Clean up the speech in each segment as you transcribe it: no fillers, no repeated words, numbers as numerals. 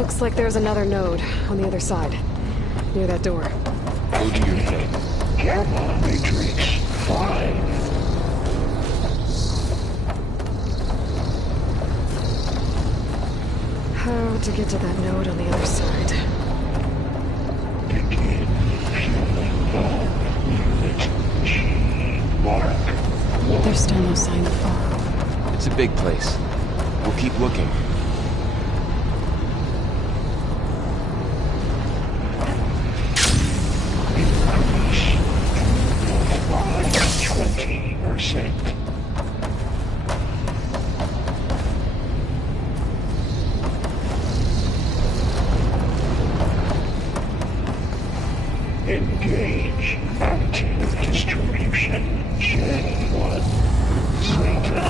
Looks like there's another node on the other side, near that door. Go to your thing. Gamma Matrix 5. How to get to that node on the other side? Begin fueling up unit G Mark. There's still no sign of fall. It's a big place. We'll keep looking. Increase 20%. Engage active distribution J1 Zeta.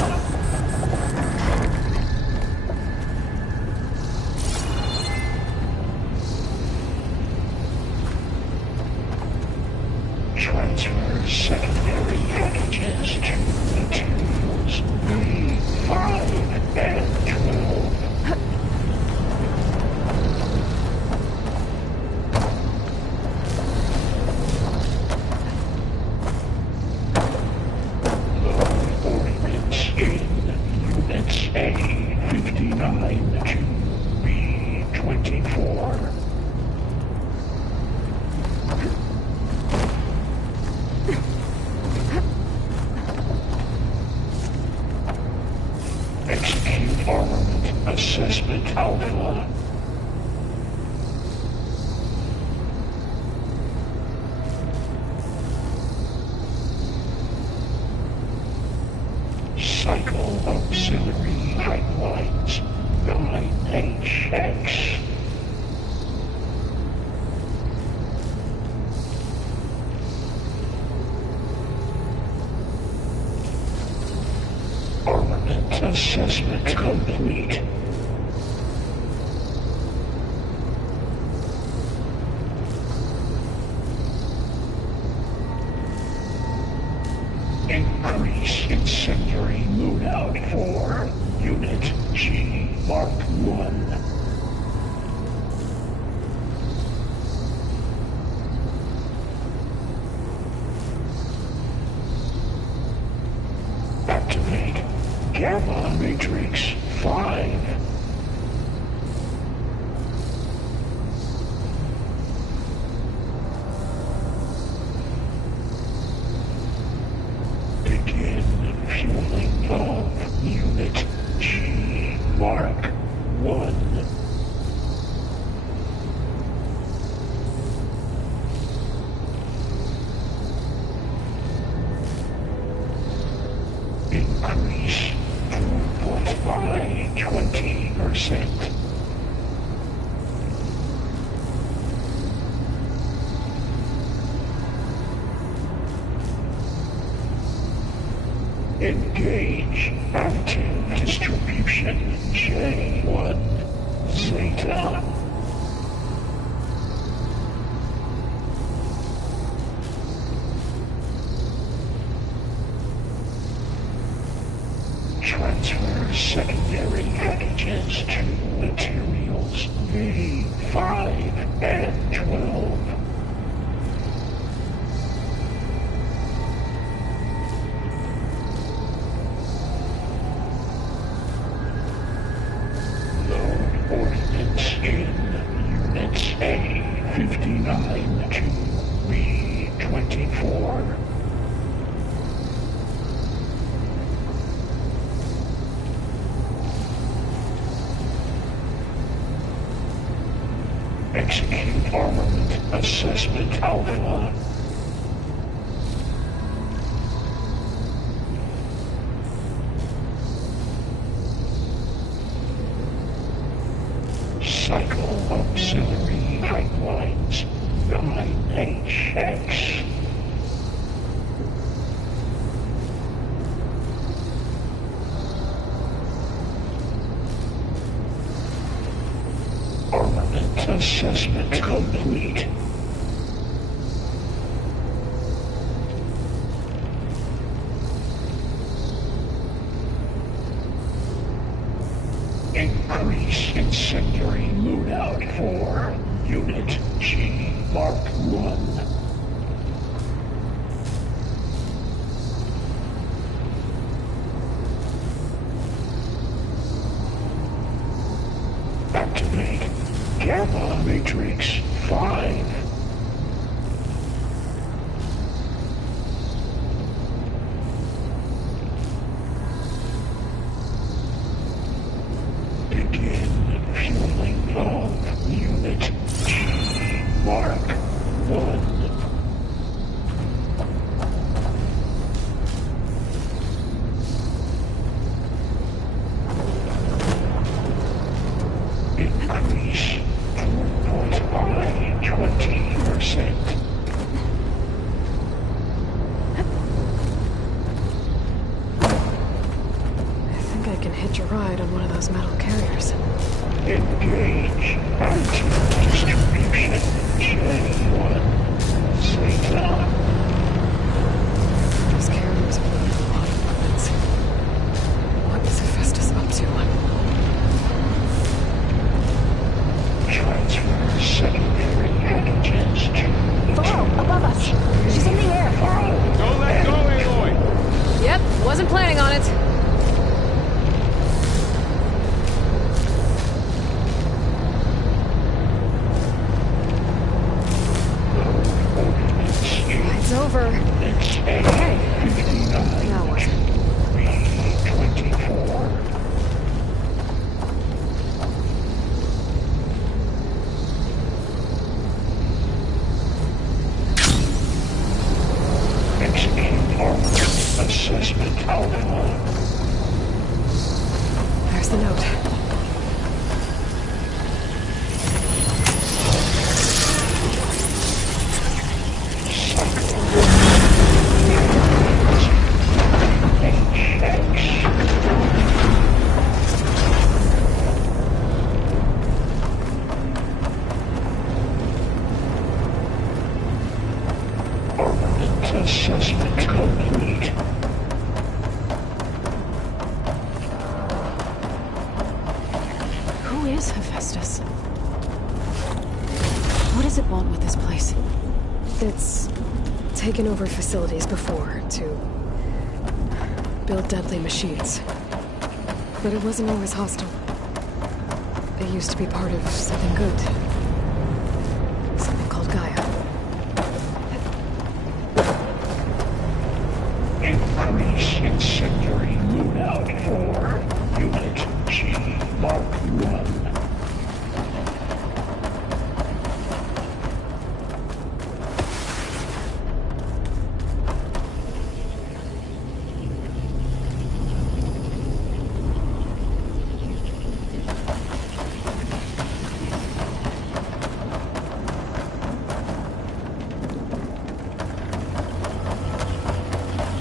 Transfer secondary packages to materials B5 and 12. A59 to B24. Execute armament assessment alpha. Cycle auxiliary pipelines 9HX. Armament assessment complete. Increase incendiary loadout for Unit G Mark 1. Activate Gamma Matrix 5. Begin fueling of Unit G Mark 1. Increase throughput by 20%. Engage active distribution J1 Zeta. Transfer secondary packages to materials V5 and 12. Load ordnance in Units A59 to B24. Execute armament assessment alpha. Cycle auxiliary pipelines 9HX. Armament assessment complete. Increase incendiary loadout Unit G Mark 1. Activate Gamma Matrix 5. Begin fueling of Unit G Mark 1. Increase throughput by 20%. I think I can hitch a ride on one of those metal carriers. Engage anti-distribution J1. Zeta. Those carriers are loaded with a lot of weapons. What is Hephaestus up to? Transfer secondary packages to... Varro, above us! She's in the air! Don't let go, Aloy! Yep, wasn't planning on it. It's over. Hey, Now what? 24. Execute armor assessment alpha. There's the note. Assessment complete. Who is Hephaestus? What does it want with this place? It's taken over facilities before to build deadly machines. But it wasn't always hostile. It used to be part of something good. Something called Gaia. Increase incendiary loadout for Unit G Mark 1.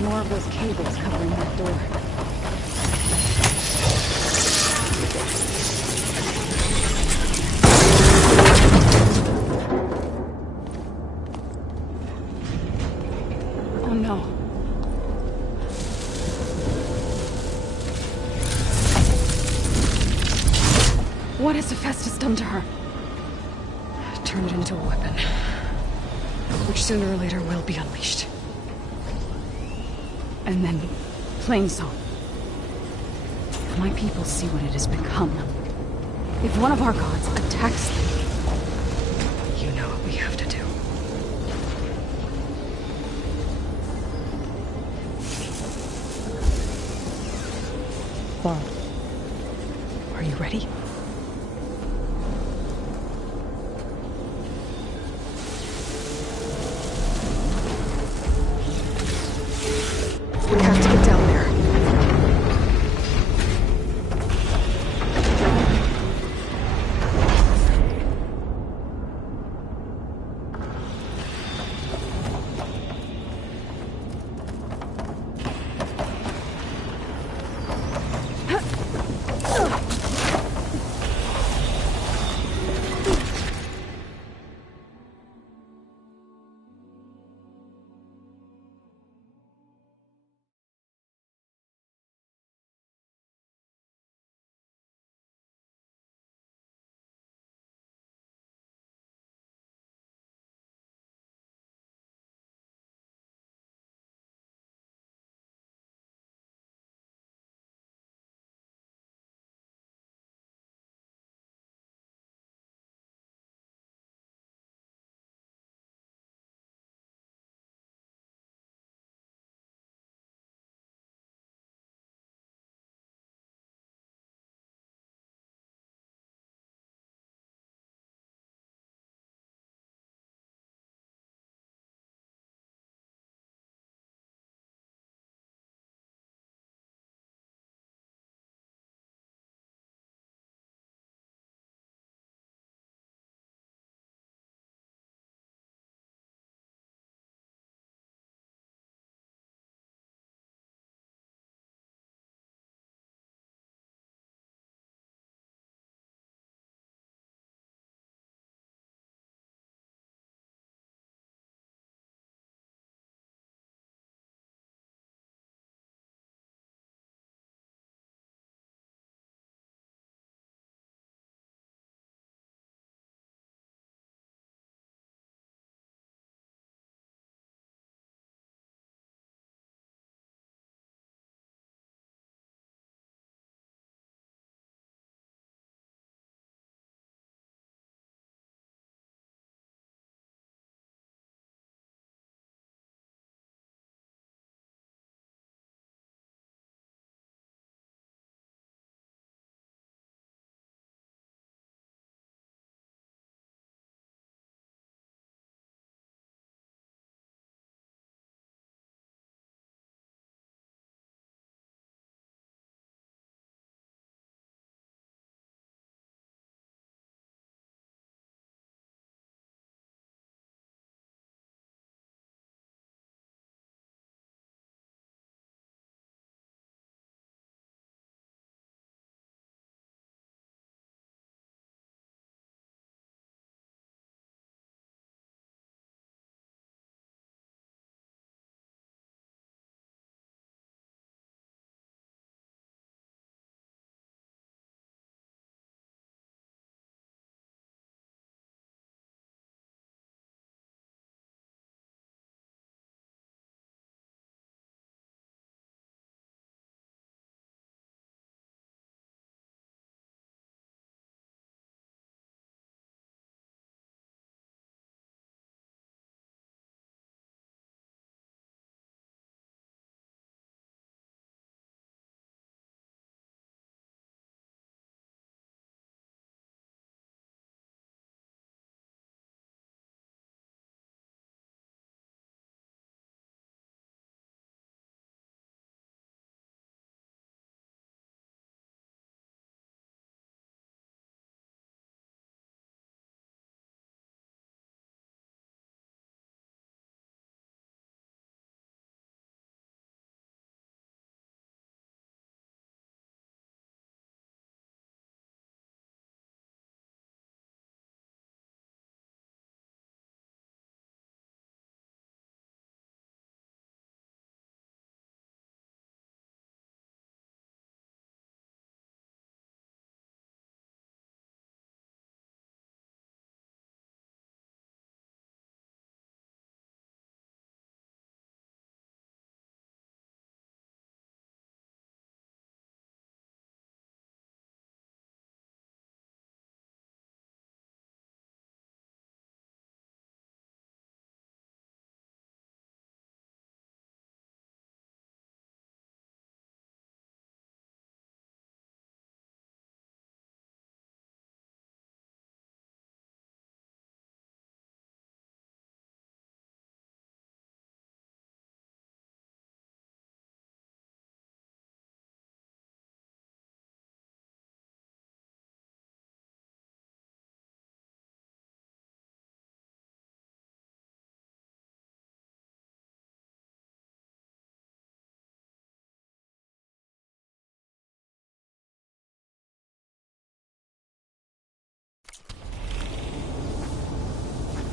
More of those cables covering that door. Oh no. What has Hephaestus done to her? Turn it into a weapon. Which sooner or later will be unleashed. And then, Plainsong. If my people see what it has become, if one of our gods attacks them, You know what we have to do. Are you ready? We have to get down there.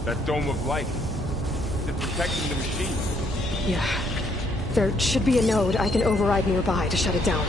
That dome of light. It's protecting the machine. Yeah. There should be a node I can override nearby to shut it down.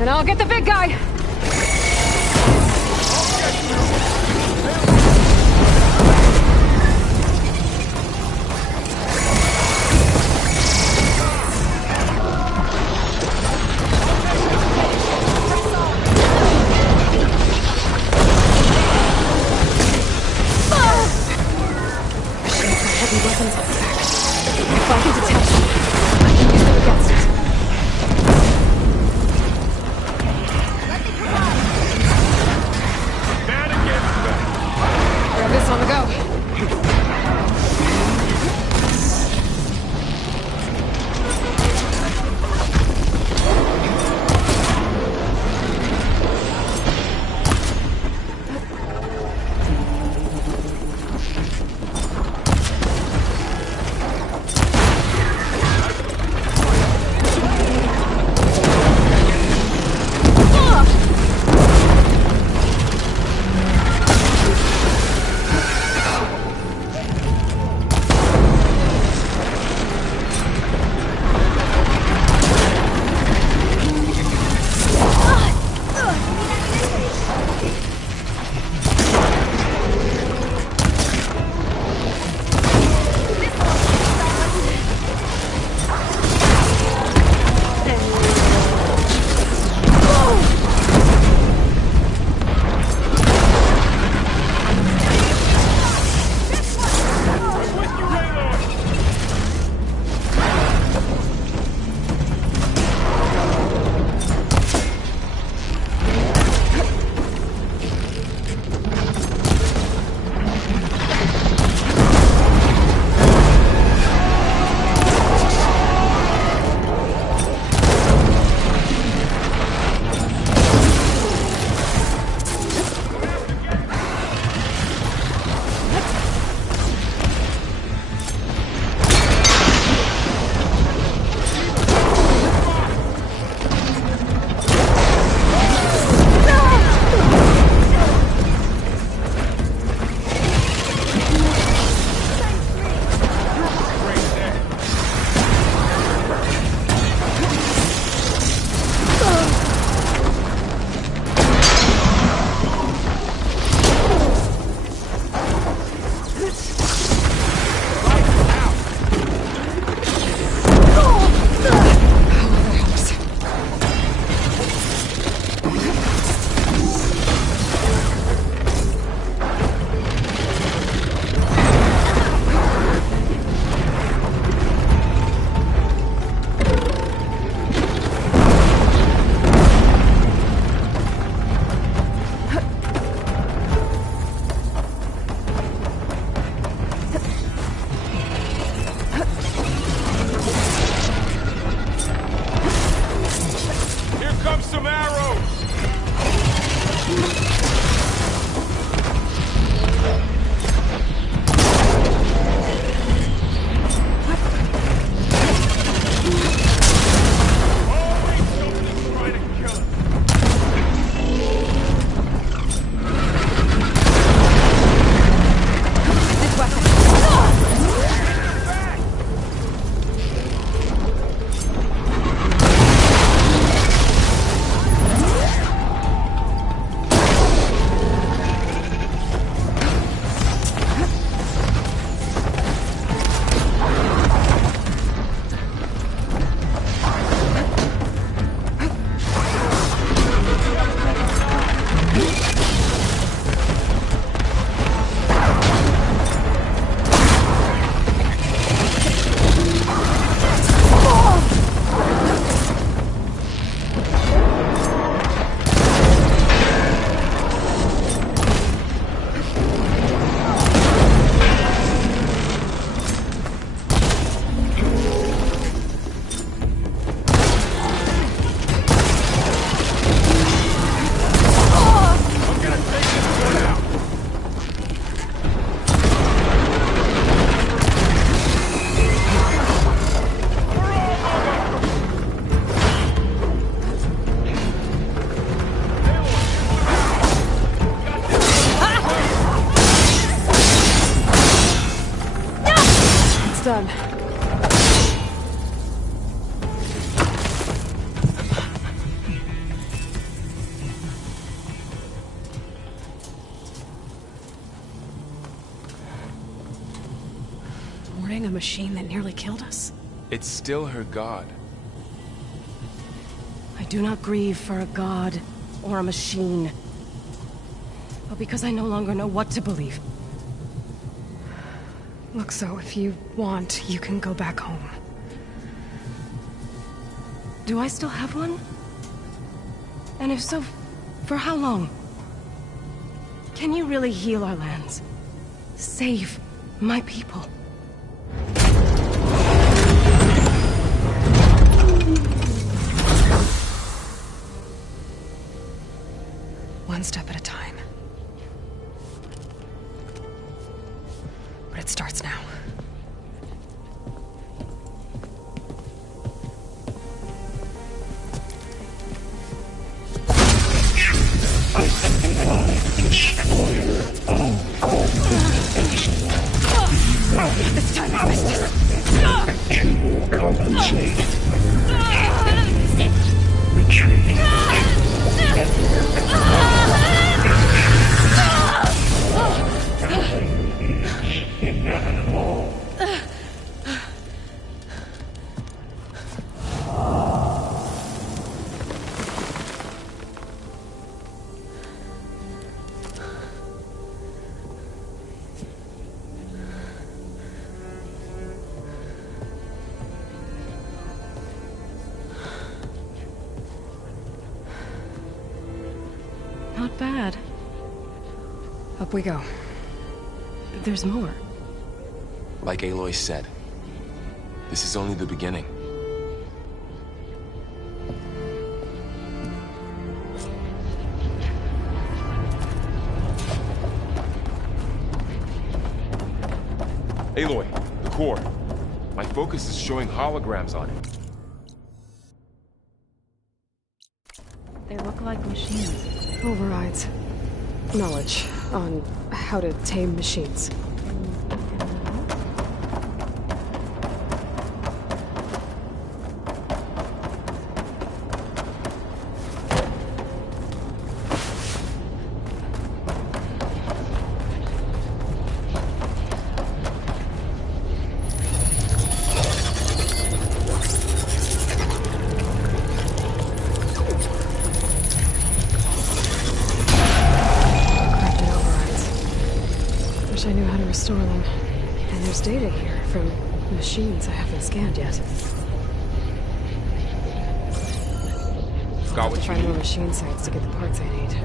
And I'll get the big guy! Heavy weapons artifact. If I can detach them, I can use them against it. Man against come some arrows! Always something trying to kill us. This weapon. Done. Thwarting a machine that nearly killed us? It's still her god. I do not grieve for a god or a machine, but because I no longer know what to believe. Look, so if you want, you can go back home. Do I still have one? And if so, for how long? Can you really heal our lands? Save my people? One step at a time. But it starts now. Destroyer This time I missed it. you will compensate. Retreat. Inevitable. Not bad. Up we go. There's more. Like Aloy said, this is only the beginning. Aloy, the core. My focus is showing holograms on it. They look like machines. Overrides. Knowledge on how to tame machines. I knew how to restore them. And there's data here from machines I haven't scanned yet. Got I'll have what to you find more need. machine sites to get the parts I need.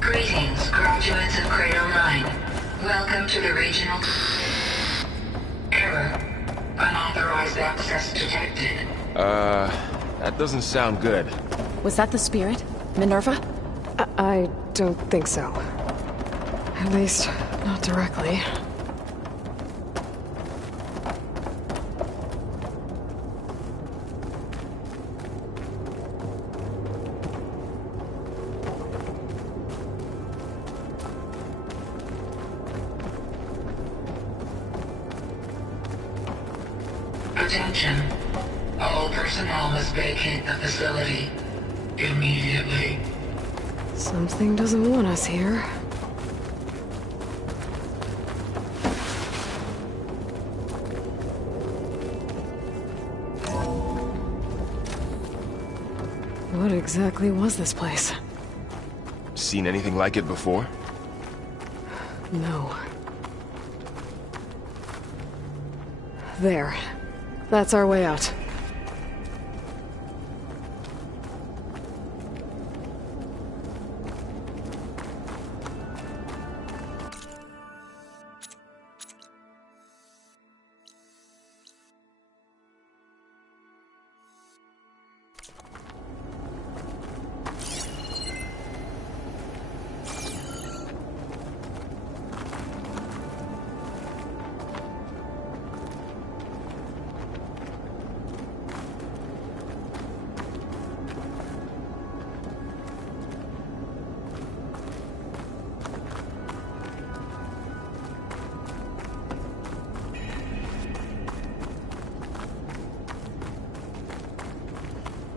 Greetings, graduates of Cradle 9. Welcome to the regional... Error. Unauthorized access detected. That doesn't sound good. Was that the spirit? Minerva? I don't think so. At least, not directly. Attention. All personnel must vacate the facility. Immediately. Something doesn't want us here. What exactly was this place? Seen anything like it before? No. There. That's our way out.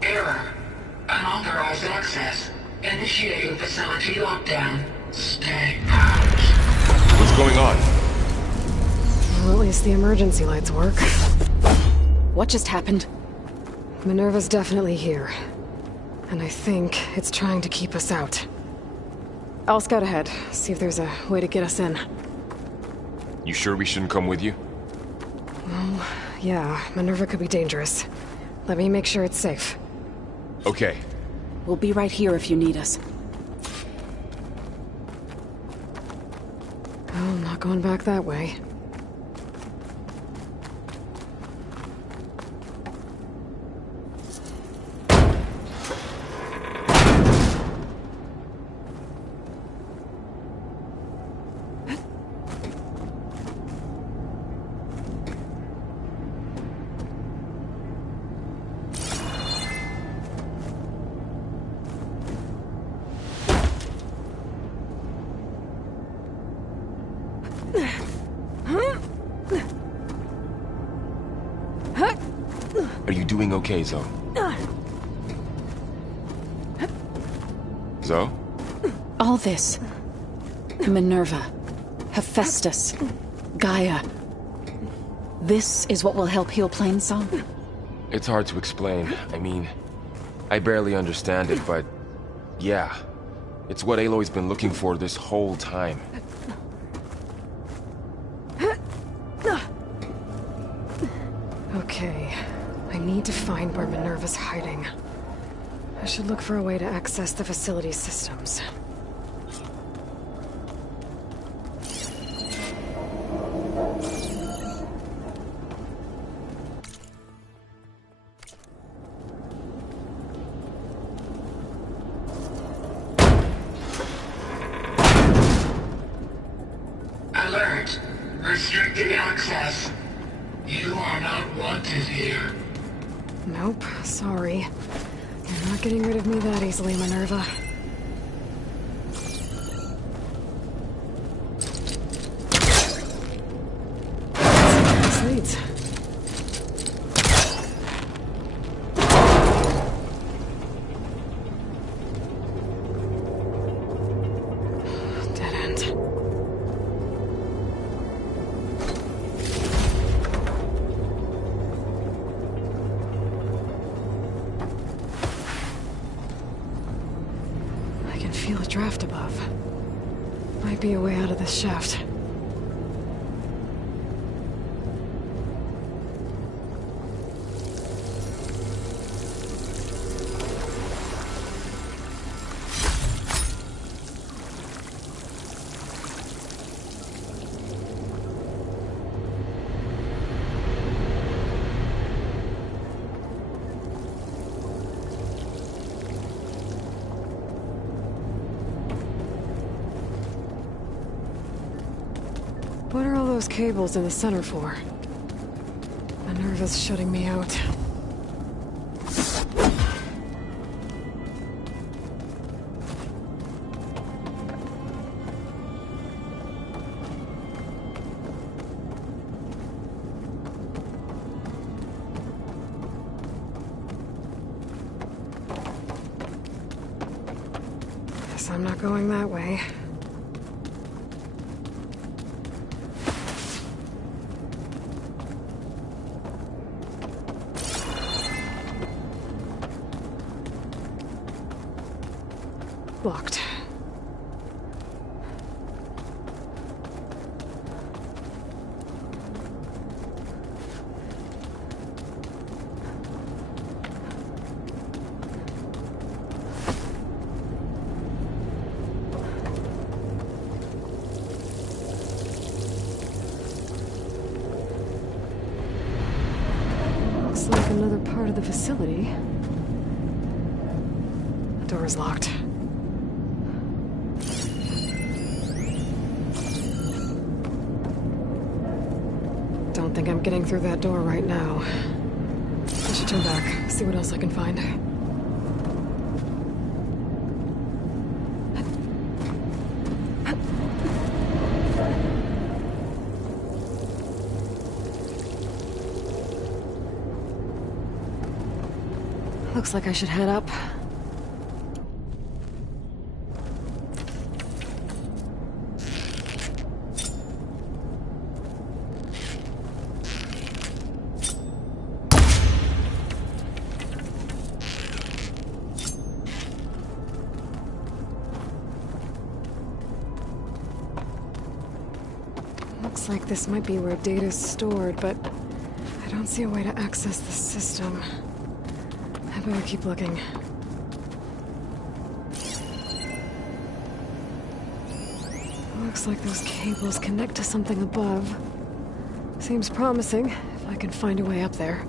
Error. Unauthorized access. Initiating facility lockdown. Stay out. What's going on? Well, at least the emergency lights work. What just happened? Minerva's definitely here. And I think it's trying to keep us out. I'll scout ahead, see if there's a way to get us in. You sure we shouldn't come with you? Well, yeah, Minerva could be dangerous. Let me make sure it's safe. Okay. We'll be right here if you need us. Oh, I'm not going back that way. Are you doing okay, Zoe? Zoe? All this. Minerva. Hephaestus. Gaia. This is what will help heal Plainsong? It's hard to explain. I mean, I barely understand it, but yeah. It's what Aloy's been looking for this whole time. Okay. I need to find where Minerva's hiding. I should look for a way to access the facility's systems. Alert. Restricted access. You are not wanted here. Nope, sorry. You're not getting rid of me that easily, Minerva. This leads. Dead end. I can feel a draft above. Might be a way out of this shaft. What are all those cables in the center for? Minerva's shutting me out. Guess I'm not going that way. Locked. Looks like another part of the facility. The door is locked. Don't think I'm getting through that door right now. I should turn back, see what else I can find. Looks like I should head up. Looks like this might be where data's stored, but I don't see a way to access the system. I better keep looking. Looks like those cables connect to something above. Seems promising, if I can find a way up there.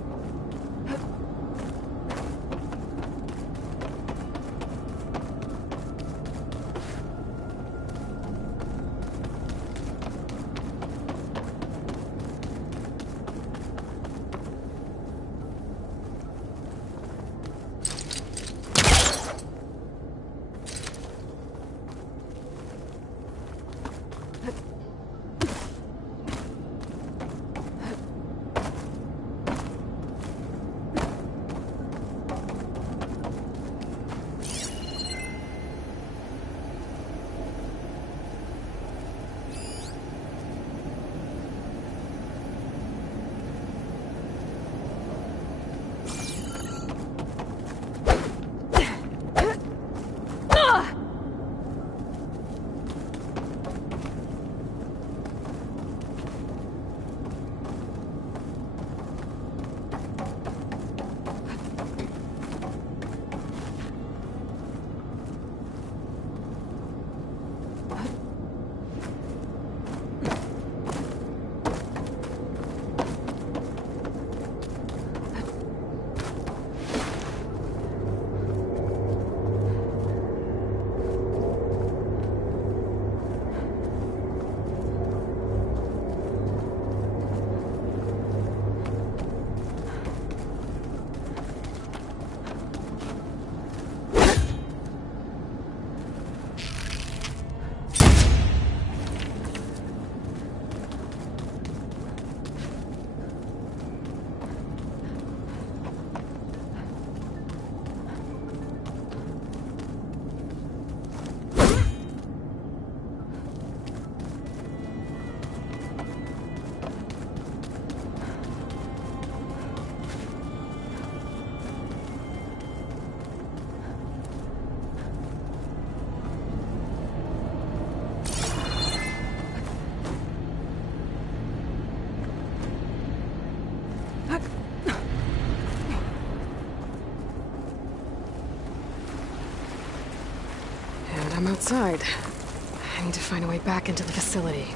I'm outside. I need to find a way back into the facility.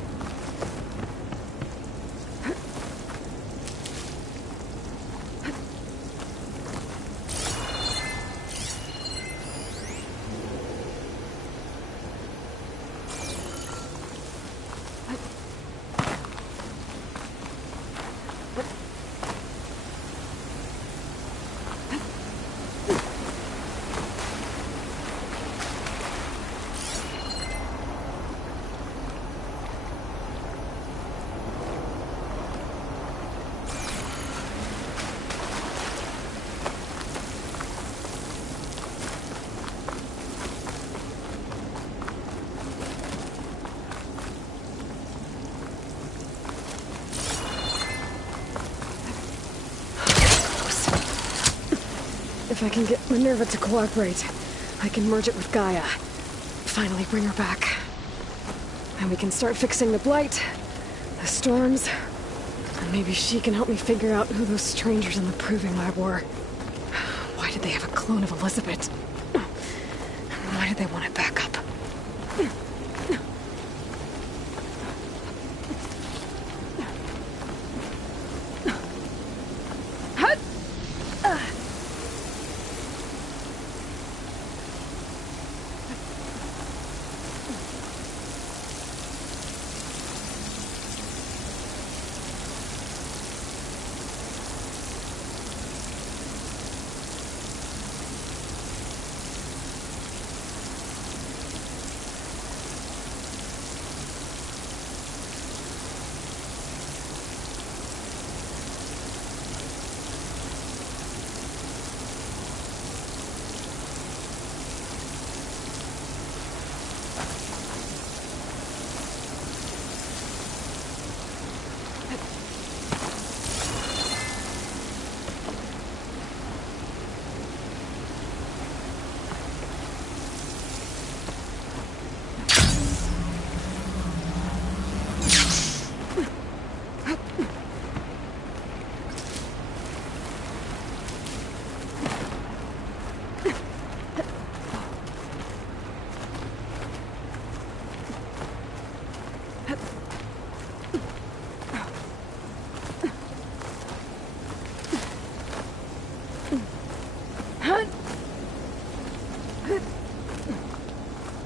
If I can get Minerva to cooperate, I can merge it with Gaia. Finally bring her back. And we can start fixing the Blight, the storms, and maybe she can help me figure out who those strangers in the Proving Lab were. Why did they have a clone of Elizabeth? Why did they want it back up?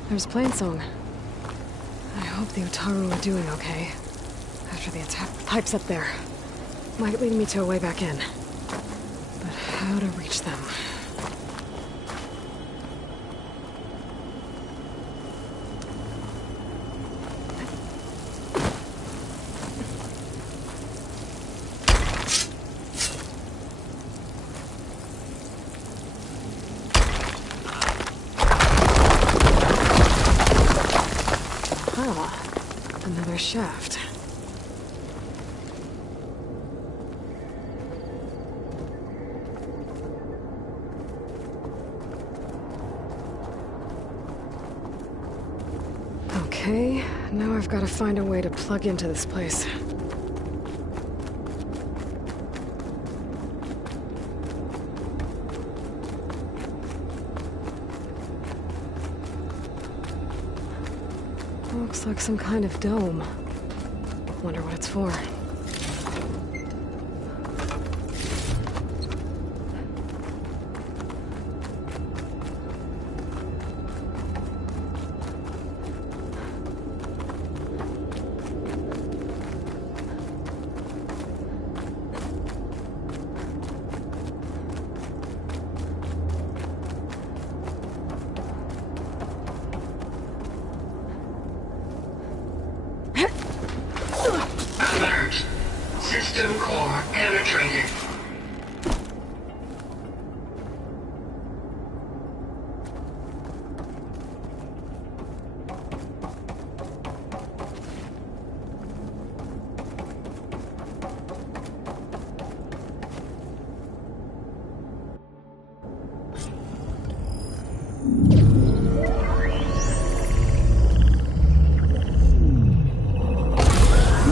There's Plainsong. I hope the Utaru are doing okay. After the attack, the pipes up there might lead me to a way back in. But how to reach them? Another shaft. Okay, now I've got to find a way to plug into this place. Looks like some kind of dome. Wonder what it's for. Alert. System core penetrated.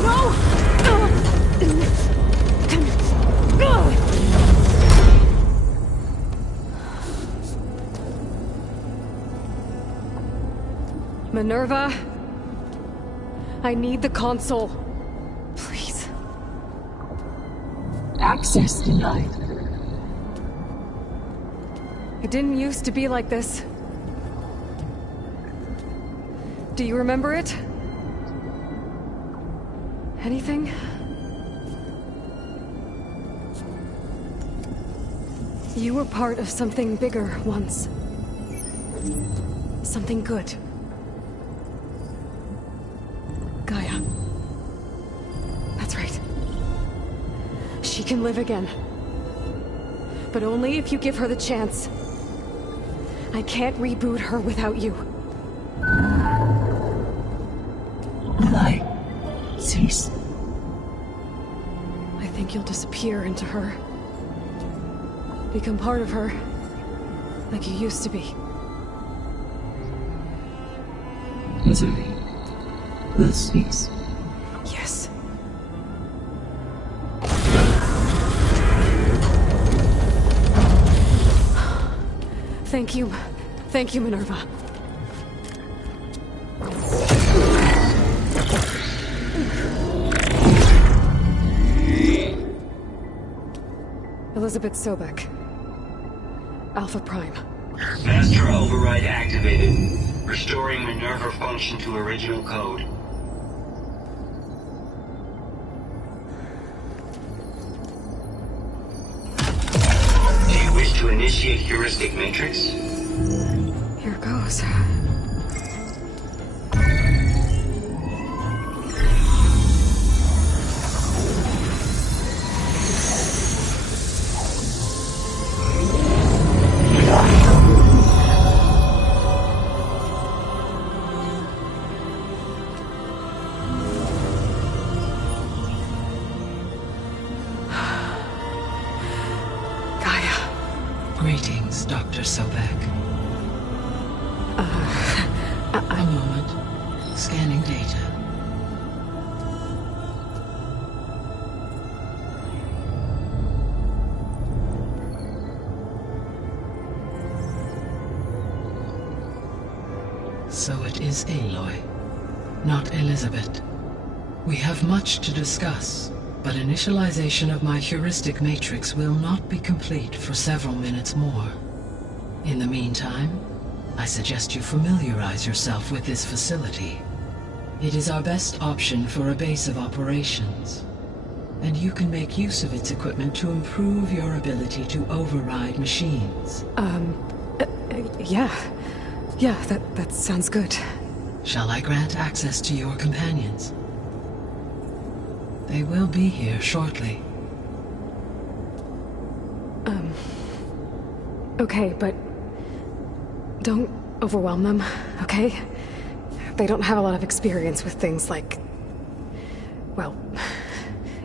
No! Minerva! I need the console. Please. Access denied. It didn't used to be like this. Do you remember it? Anything? You were part of something bigger once. Something good. Gaia. That's right. She can live again. But only if you give her the chance. I can't reboot her without you. Light. Cease. I think you'll disappear into her. Become part of her. Like you used to be. Misery will cease. Yes. Thank you. Thank you, Minerva. Elizabeth Sobek. Alpha Prime. Master override activated. Restoring Minerva function to original code. Do you wish to initiate heuristic matrix? Here goes. Greetings, Dr. Sobek. A moment. Scanning data. So it is Aloy, not Elizabeth. We have much to discuss. But initialization of my heuristic matrix will not be complete for several minutes more. In the meantime, I suggest you familiarize yourself with this facility. It is our best option for a base of operations, and you can make use of its equipment to improve your ability to override machines. Yeah. Yeah, that sounds good. Shall I grant access to your companions? They will be here shortly. Okay, but don't overwhelm them, okay? They don't have a lot of experience with things like, well,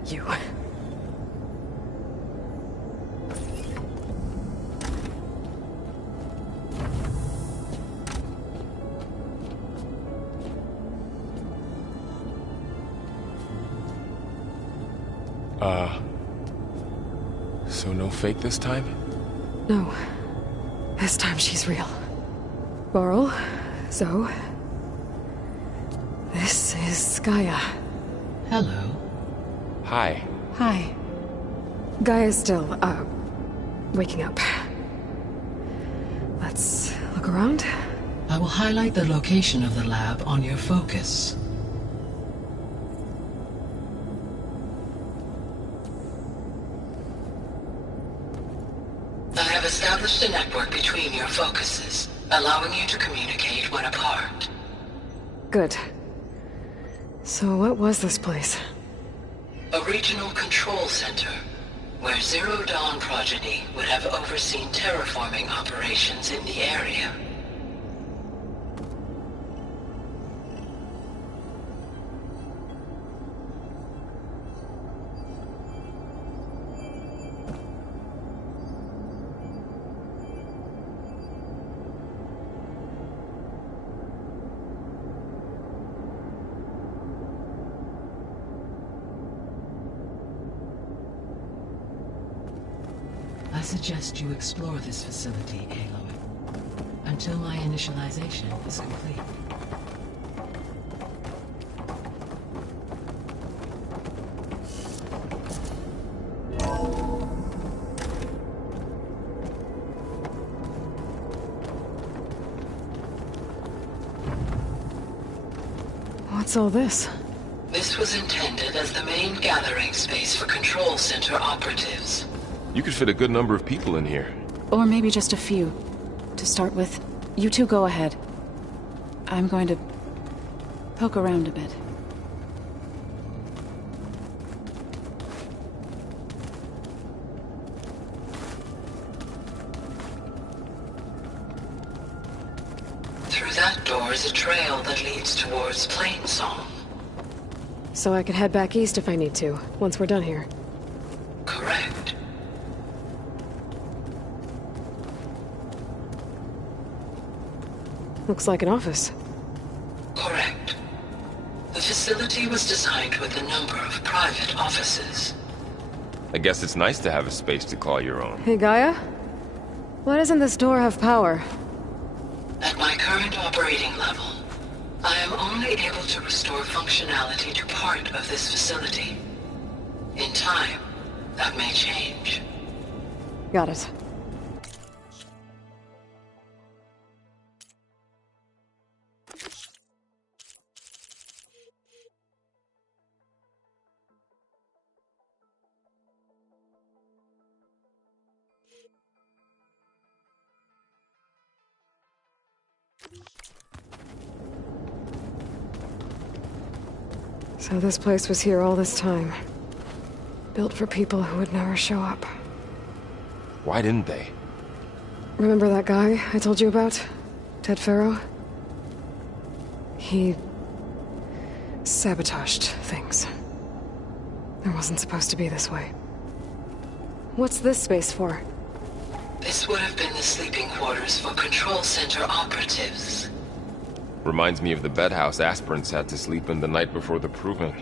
you. So no fake this time? No. This time she's real. Varl, Zoe. This is Gaia. Hello. Hi. Hi. Gaia's still, waking up. Let's look around. I will highlight the location of the lab on your focus. I have established a network between your focuses, allowing you to communicate when apart. Good. So what was this place? A regional control center, where Zero Dawn progeny would have overseen terraforming operations in the area. I suggest you explore this facility, Aloy, until my initialization is complete. What's all this? This was intended as the main gathering space for Control Center operatives. You could fit a good number of people in here. Or maybe just a few. To start with, you two go ahead. I'm going to poke around a bit. Through that door is a trail that leads towards Plainsong. So I can head back east if I need to, once we're done here. Correct. Looks like an office. Correct. The facility was designed with a number of private offices. I guess it's nice to have a space to call your own. Hey, Gaia? Why doesn't this door have power? At my current operating level, I am only able to restore functionality to part of this facility. In time, that may change. Got it. So this place was here all this time. Built for people who would never show up. Why didn't they? Remember that guy I told you about? Ted Faro? He sabotaged things. It wasn't supposed to be this way. What's this space for? This would have been the sleeping quarters for Control Center operatives. Reminds me of the bedhouse aspirants had to sleep in the night before the proving.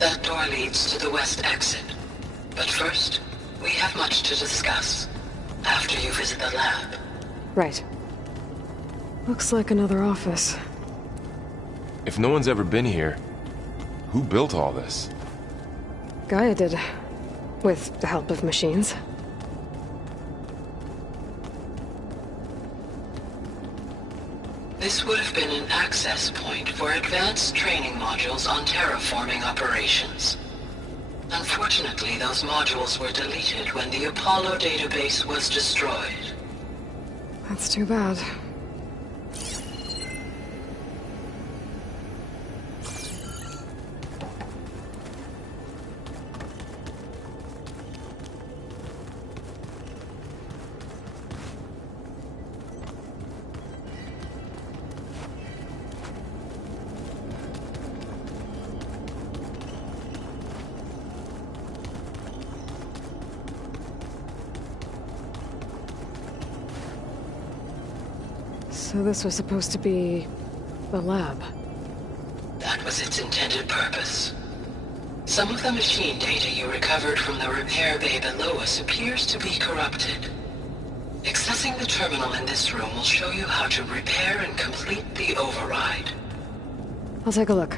That door leads to the west exit. But first, we have much to discuss. After you visit the lab. Right. Looks like another office. If no one's ever been here, who built all this? Gaia did. With the help of machines. This would have been an access point for advanced training modules on terraforming operations. Unfortunately, those modules were deleted when the Apollo database was destroyed. That's too bad. So this was supposed to be the lab. That was its intended purpose. Some of the machine data you recovered from the repair bay below us appears to be corrupted. Accessing the terminal in this room will show you how to repair and complete the override. I'll take a look.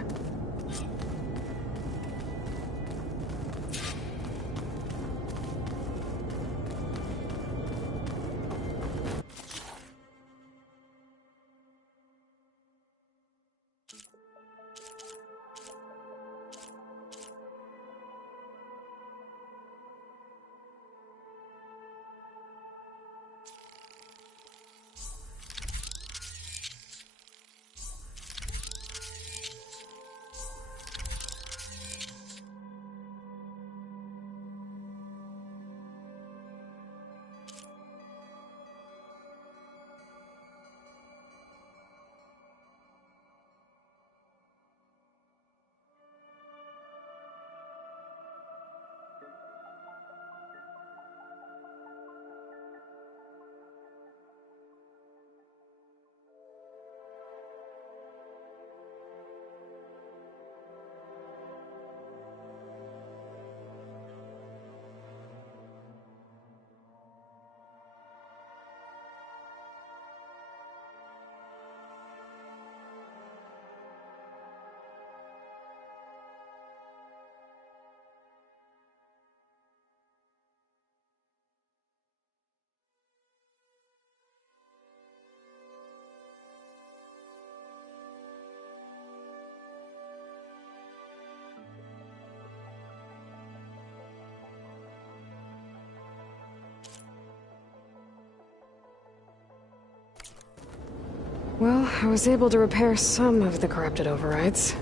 Well, I was able to repair some of the corrupted overrides.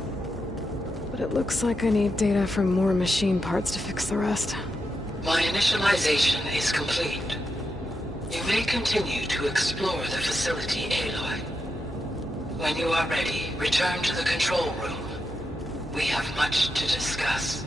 But it looks like I need data from more machine parts to fix the rest. My initialization is complete. You may continue to explore the facility, Aloy. When you are ready, return to the control room. We have much to discuss.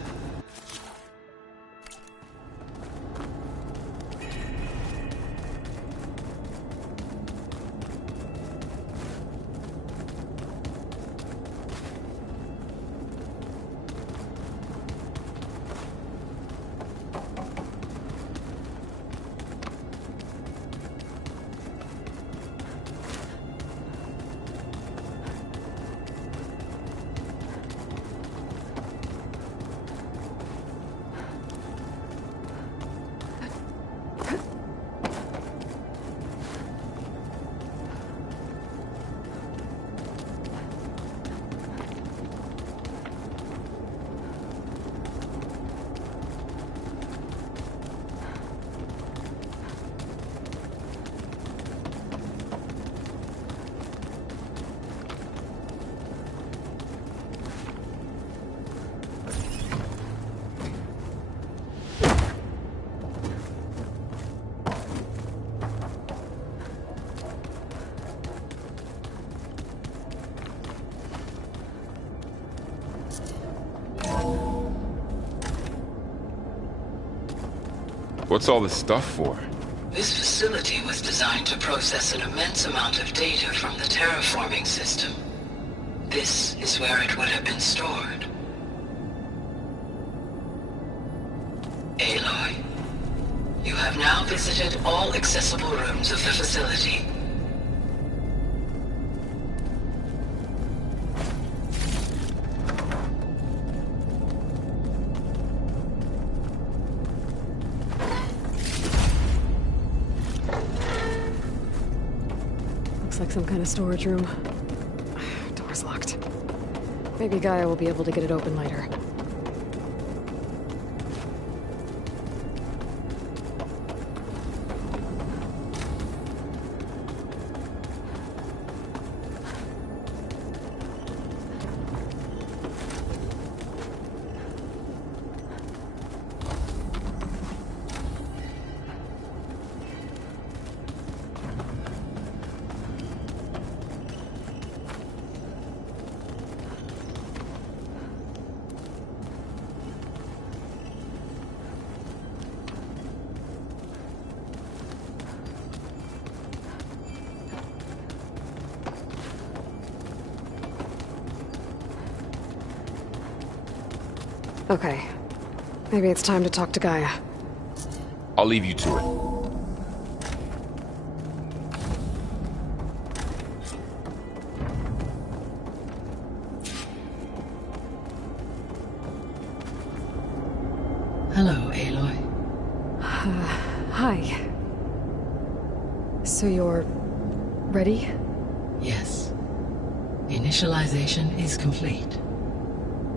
What's all this stuff for? This facility was designed to process an immense amount of data from the terraforming system. This is where it would have been stored. Aloy, you have now visited all accessible rooms of the facility. Looks like some kind of storage room. Door's locked. Maybe Gaia will be able to get it open later. Okay. Maybe it's time to talk to Gaia. I'll leave you to it. Hello, Aloy. Hi. So you're... ready? Yes. Initialization is complete.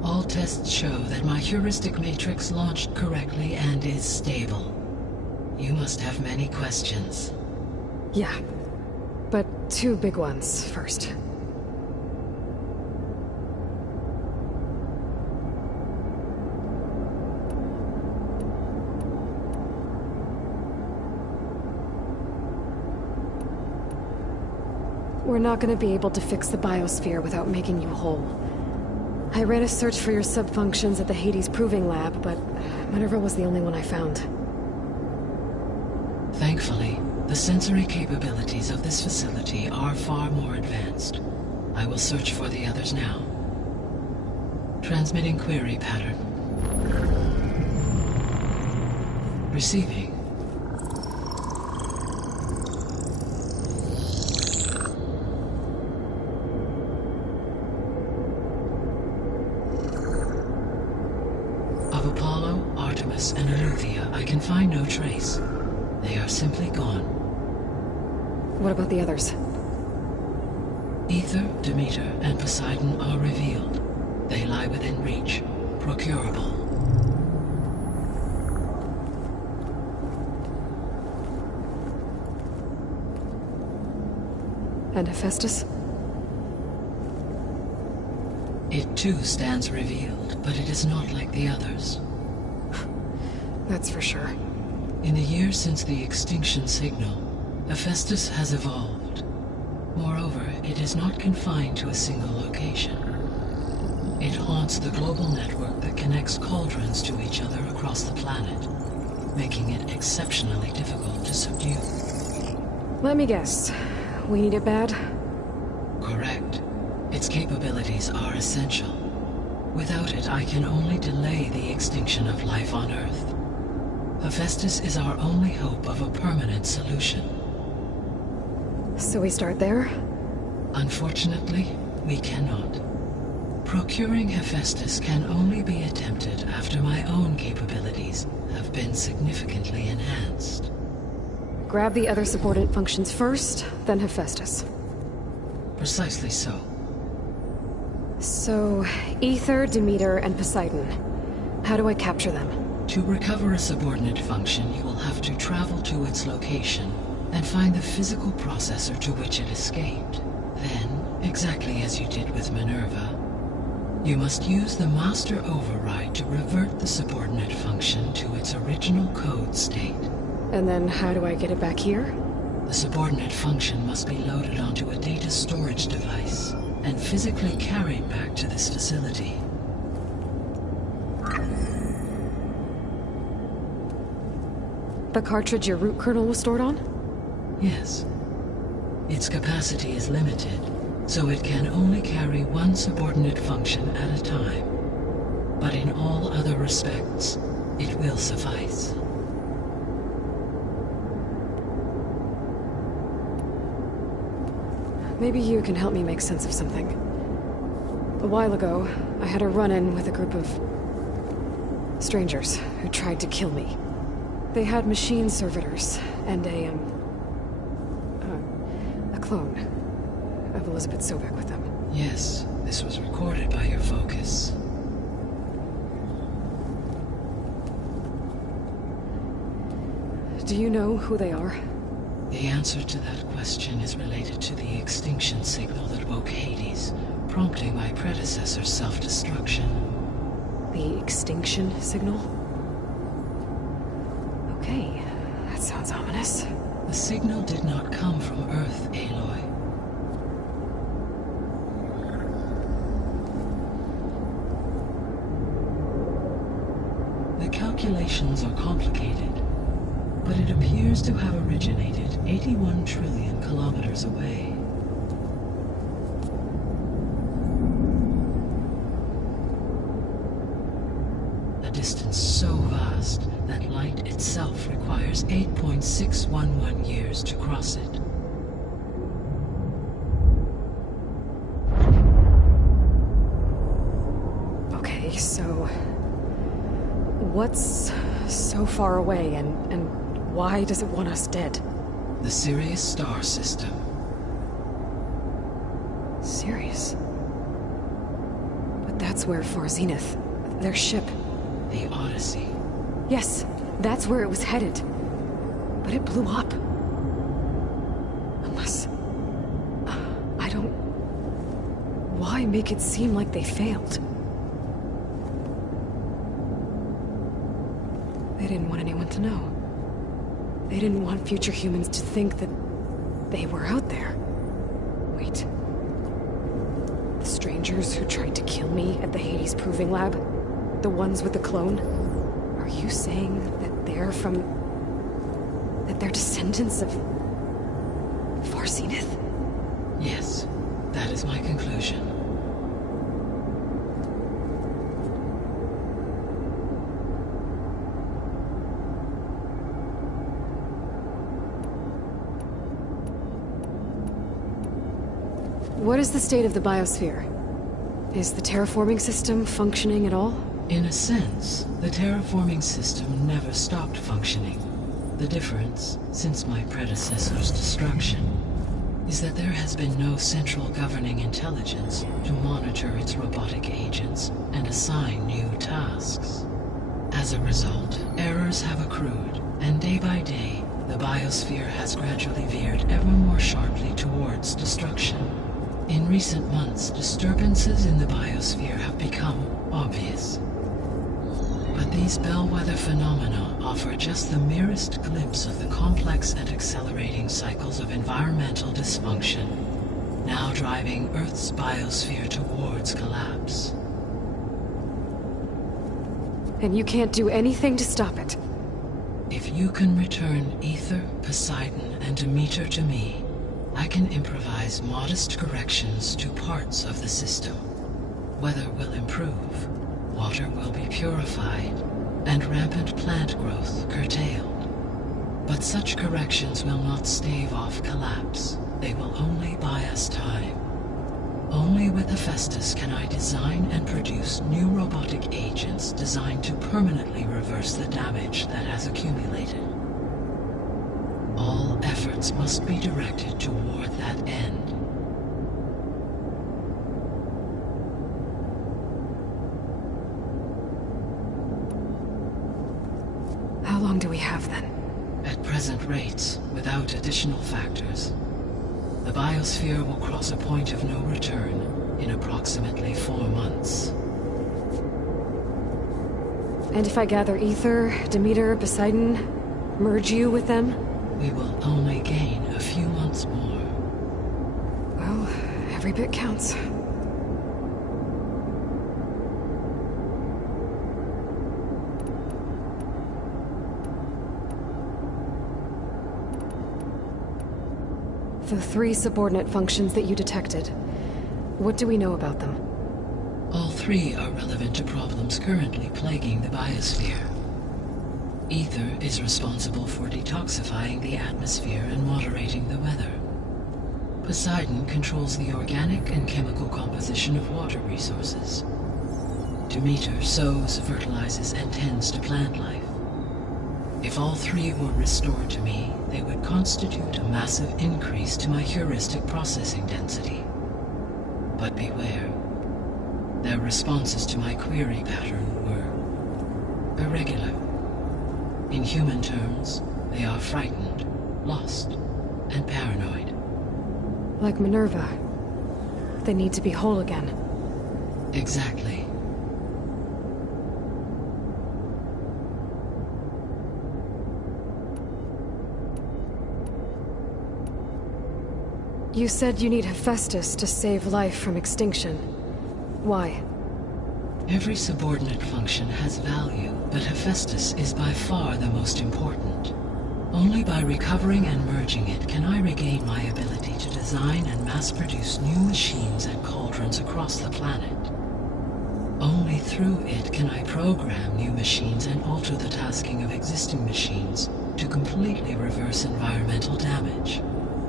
All tests show that my heuristic matrix launched correctly and is stable. You must have many questions. Yeah. But two big ones first. We're not gonna be able to fix the biosphere without making you whole. I ran a search for your subfunctions at the Hades Proving Lab, but Minerva was the only one I found. Thankfully, the sensory capabilities of this facility are far more advanced. I will search for the others now. Transmitting query pattern. Receiving. Of Apollo, Artemis, and Eleuthia, I can find no trace. They are simply gone. What about the others? Ether, Demeter, and Poseidon are revealed. They lie within reach, procurable. And Hephaestus? It too stands revealed, but it is not like the others. That's for sure. In the years since the extinction signal, Hephaestus has evolved. Moreover, it is not confined to a single location. It haunts the global network that connects cauldrons to each other across the planet, making it exceptionally difficult to subdue. Let me guess. We need it bad? Correct. Its capabilities are essential. Without it, I can only delay the extinction of life on Earth. Hephaestus is our only hope of a permanent solution. So we start there? Unfortunately, we cannot. Procuring Hephaestus can only be attempted after my own capabilities have been significantly enhanced. Grab the other subordinate functions first, then Hephaestus. Precisely so. So, Aether, Demeter, and Poseidon. How do I capture them? To recover a subordinate function, you will have to travel to its location and find the physical processor to which it escaped. Then, exactly as you did with Minerva, you must use the master override to revert the subordinate function to its original code state. And then how do I get it back here? The subordinate function must be loaded onto a data storage device and physically carried back to this facility. The cartridge your root kernel was stored on? Yes. Its capacity is limited, so it can only carry one subordinate function at a time. But in all other respects, it will suffice. Maybe you can help me make sense of something. A while ago, I had a run-in with a group of strangers who tried to kill me. They had machine servitors and a clone of Elizabeth Sobek with them. Yes, this was recorded by your focus. Do you know who they are? The answer to that question is related to the extinction signal that woke Hades, prompting my predecessor's self-destruction. The extinction signal? Okay, that sounds ominous. The signal did not come from Earth, Aloy. The calculations are complicated, but it appears to have originated 81 trillion kilometers away. A distance so vast that light itself requires 8.611 years to cross it. Okay, so what's so far away and why does it want us dead? The Sirius star system. Sirius? But that's where Far Zenith, their ship. The Odyssey. Yes, that's where it was headed. But it blew up. Unless... I don't... Why make it seem like they failed? They didn't want anyone to know. They didn't want future humans to think that they were out there. Wait. The strangers who tried to kill me at the Hades Proving Lab? The ones with the clone? Are you saying that they're from... that they're descendants of... Far Zenith? Yes, that is my conclusion. What is the state of the biosphere? Is the terraforming system functioning at all? In a sense, the terraforming system never stopped functioning. The difference, since my predecessor's destruction, is that there has been no central governing intelligence to monitor its robotic agents and assign new tasks. As a result, errors have accrued, and day by day, the biosphere has gradually veered ever more sharply towards destruction. In recent months, disturbances in the biosphere have become obvious. But these bellwether phenomena offer just the merest glimpse of the complex and accelerating cycles of environmental dysfunction, now driving Earth's biosphere towards collapse. And you can't do anything to stop it? If you can return Aether, Poseidon, and Demeter to me, I can improvise modest corrections to parts of the system. Weather will improve, water will be purified, and rampant plant growth curtailed. But such corrections will not stave off collapse. They will only buy us time. Only with Hephaestus can I design and produce new robotic agents designed to permanently reverse the damage that has accumulated. All efforts must be directed toward that end. How long do we have then? At present rates, without additional factors, the biosphere will cross a point of no return in approximately 4 months. And if I gather Aether, Demeter, Poseidon, merge you with them? We will only gain a few months more. Well, every bit counts. The 3 subordinate functions that you detected, what do we know about them? All 3 are relevant to problems currently plaguing the biosphere. Aether is responsible for detoxifying the atmosphere and moderating the weather. Poseidon controls the organic and chemical composition of water resources. Demeter sows, fertilizes, and tends to plant life. If all 3 were restored to me, they would constitute a massive increase to my heuristic processing density. But beware. Their responses to my query pattern were irregular. In human terms, they are frightened, lost, and paranoid. Like Minerva. They need to be whole again. Exactly. You said you need Hephaestus to save life from extinction. Why? Every subordinate function has value, but Hephaestus is by far the most important. Only by recovering and merging it can I regain my ability to design and mass-produce new machines and cauldrons across the planet. Only through it can I program new machines and alter the tasking of existing machines to completely reverse environmental damage.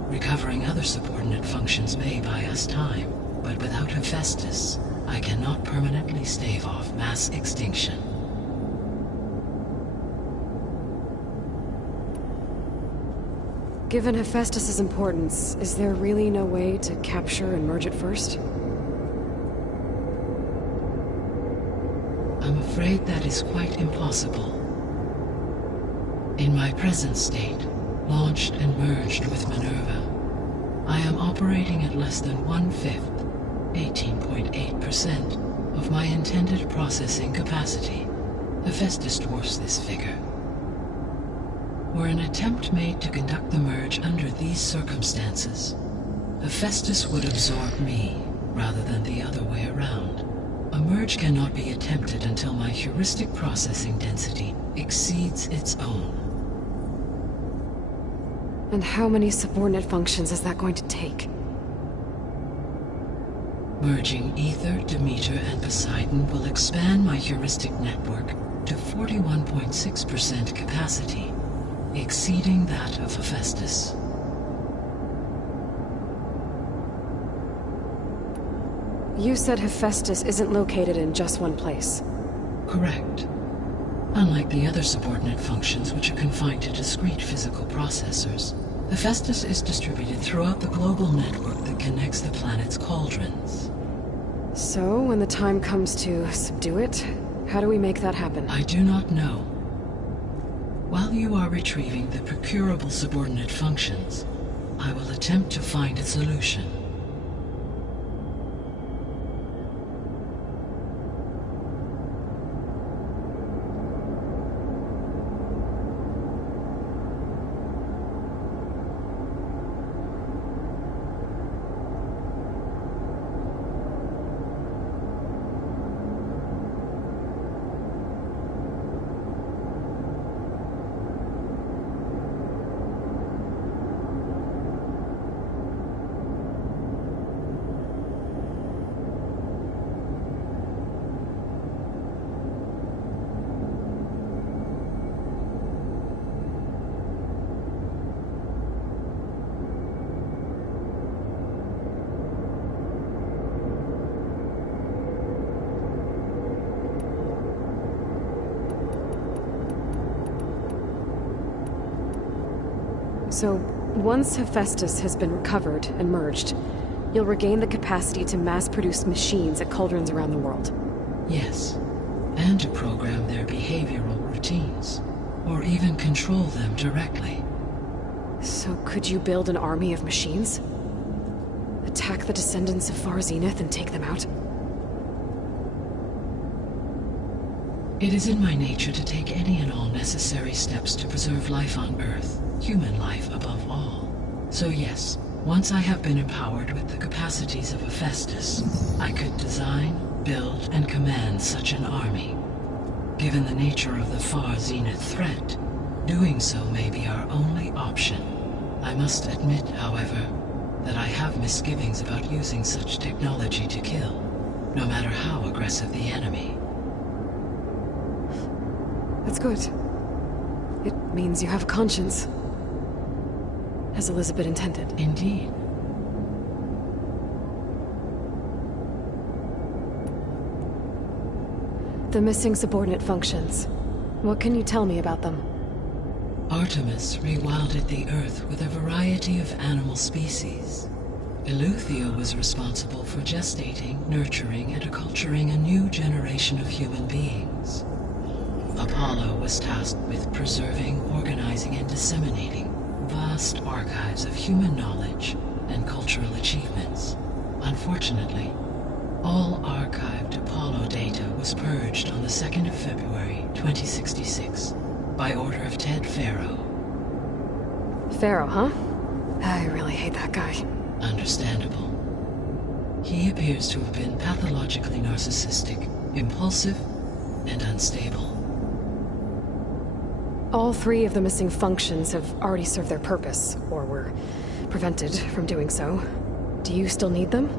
Recovering other subordinate functions may buy us time, but without Hephaestus, I cannot permanently stave off mass extinction. Given Hephaestus's importance, is there really no way to capture and merge it first? I'm afraid that is quite impossible. In my present state, launched and merged with Minerva, I am operating at less than 1/5, 18.8% of my intended processing capacity. Hephaestus dwarfs this figure. Were an attempt made to conduct the merge under these circumstances, Hephaestus would absorb me, rather than the other way around. A merge cannot be attempted until my heuristic processing density exceeds its own. And how many subordinate functions is that going to take? Merging Aether, Demeter, and Poseidon will expand my heuristic network to 41.6% capacity, exceeding that of Hephaestus. You said Hephaestus isn't located in just one place. Correct. Unlike the other subordinate functions, which are confined to discrete physical processors, Hephaestus is distributed throughout the global network that connects the planet's cauldrons. So, when the time comes to subdue it, how do we make that happen? I do not know. While you are retrieving the procurable subordinate functions, I will attempt to find a solution. So, once Hephaestus has been recovered and merged, you'll regain the capacity to mass-produce machines at cauldrons around the world. Yes, and to program their behavioral routines, or even control them directly. So could you build an army of machines? Attack the descendants of Far Zenith and take them out? It is in my nature to take any and all necessary steps to preserve life on Earth, human life above all. So yes, once I have been empowered with the capacities of Hephaestus, I could design, build, and command such an army. Given the nature of the Far Zenith threat, doing so may be our only option. I must admit, however, that I have misgivings about using such technology to kill, no matter how aggressive the enemy. That's good. It means you have a conscience. As Elizabeth intended. Indeed. The missing subordinate functions. What can you tell me about them? Artemis rewilded the Earth with a variety of animal species. Eleuthia was responsible for gestating, nurturing, and acculturating a new generation of human beings. Apollo was tasked with preserving, organizing, and disseminating vast archives of human knowledge and cultural achievements. Unfortunately, all archived Apollo data was purged on the 2nd of February, 2066, by order of Ted Faro. Faro, huh? I really hate that guy. Understandable. He appears to have been pathologically narcissistic, impulsive, and unstable. All 3 of the missing functions have already served their purpose, or were prevented from doing so. Do you still need them?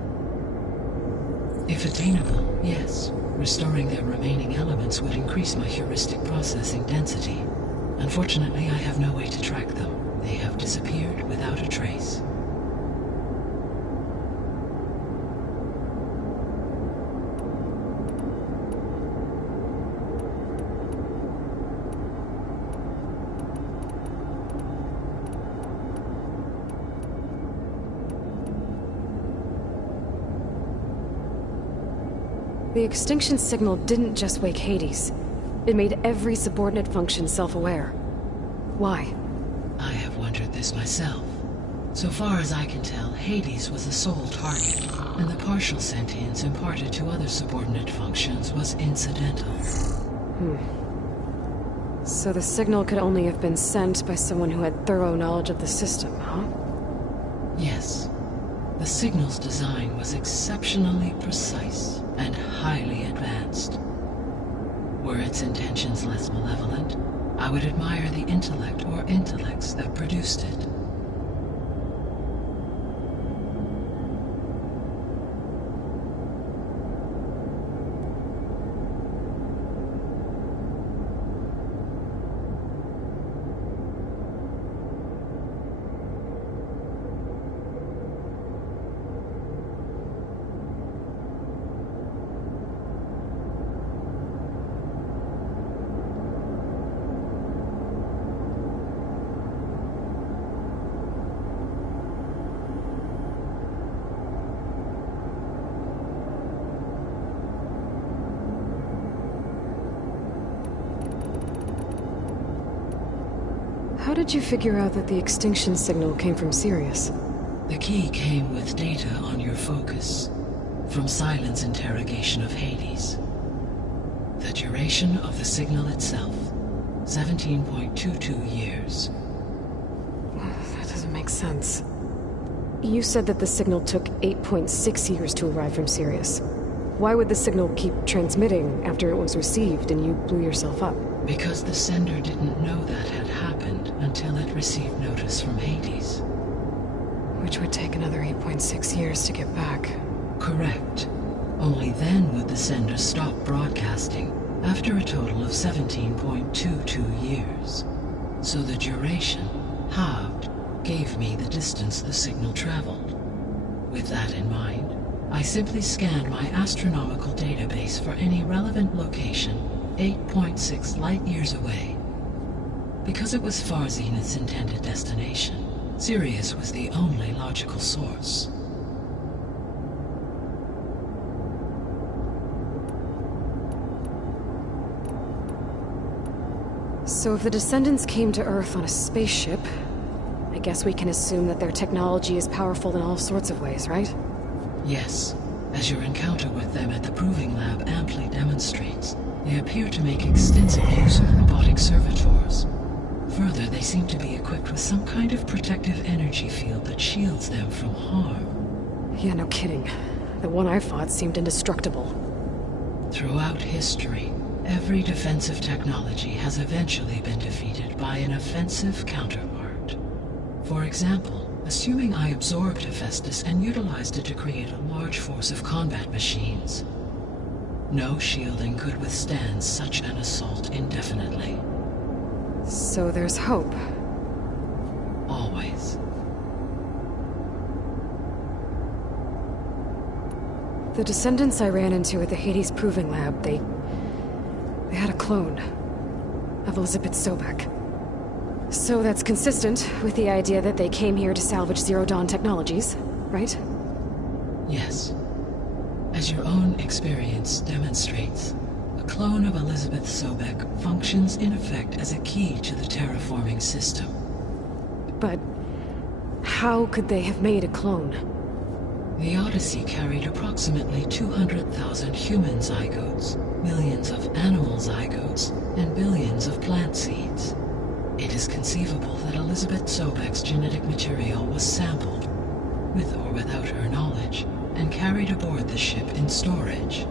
If attainable, yes. Restoring their remaining elements would increase my heuristic processing density. Unfortunately, I have no way to track them. They have disappeared without a trace. The extinction signal didn't just wake Hades. It made every subordinate function self-aware. Why? I have wondered this myself. So far as I can tell, Hades was the sole target, and the partial sentience imparted to other subordinate functions was incidental. So the signal could only have been sent by someone who had thorough knowledge of the system, huh? Yes. The signal's design was exceptionally precise and highly advanced. Were its intentions less malevolent, I would admire the intellect or intellects that produced it. How did you figure out that the extinction signal came from Sirius? The key came with data on your focus, from Silent's interrogation of Hades. The duration of the signal itself, 17.22 years. That doesn't make sense. You said that the signal took 8.6 years to arrive from Sirius. Why would the signal keep transmitting after it was received and you blew yourself up? Because the sender didn't know that had happened until it received notice from Hades. Which would take another 8.6 years to get back. Correct. Only then would the sender stop broadcasting, after a total of 17.22 years. So the duration, halved, gave me the distance the signal traveled. With that in mind, I simply scanned my astronomical database for any relevant location 8.6 light-years away. Because it was Far Zenith's intended destination, Sirius was the only logical source. So if the Descendants came to Earth on a spaceship, I guess we can assume that their technology is powerful in all sorts of ways, right? Yes, as your encounter with them at the Proving Lab amply demonstrates, they appear to make extensive use of robotic servitors. Further, they seem to be equipped with some kind of protective energy field that shields them from harm. Yeah, no kidding. The one I fought seemed indestructible. Throughout history, every defensive technology has eventually been defeated by an offensive counterpart. For example, assuming I absorbed Hephaestus and utilized it to create a large force of combat machines. No shielding could withstand such an assault indefinitely. So there's hope. Always. The Descendants I ran into at the Hades Proving Lab, they had a clone of Elizabeth Sobek. So that's consistent with the idea that they came here to salvage Zero Dawn technologies, right? Yes. As your own experience demonstrates, a clone of Elizabeth Sobek functions in effect as a key to the terraforming system. But how could they have made a clone? The Odyssey carried approximately 200,000 human zygotes, millions of animal zygotes, and billions of plant seeds. It is conceivable that Elizabeth Sobek's genetic material was sampled, with or without her knowledge, and carried aboard the ship in storage.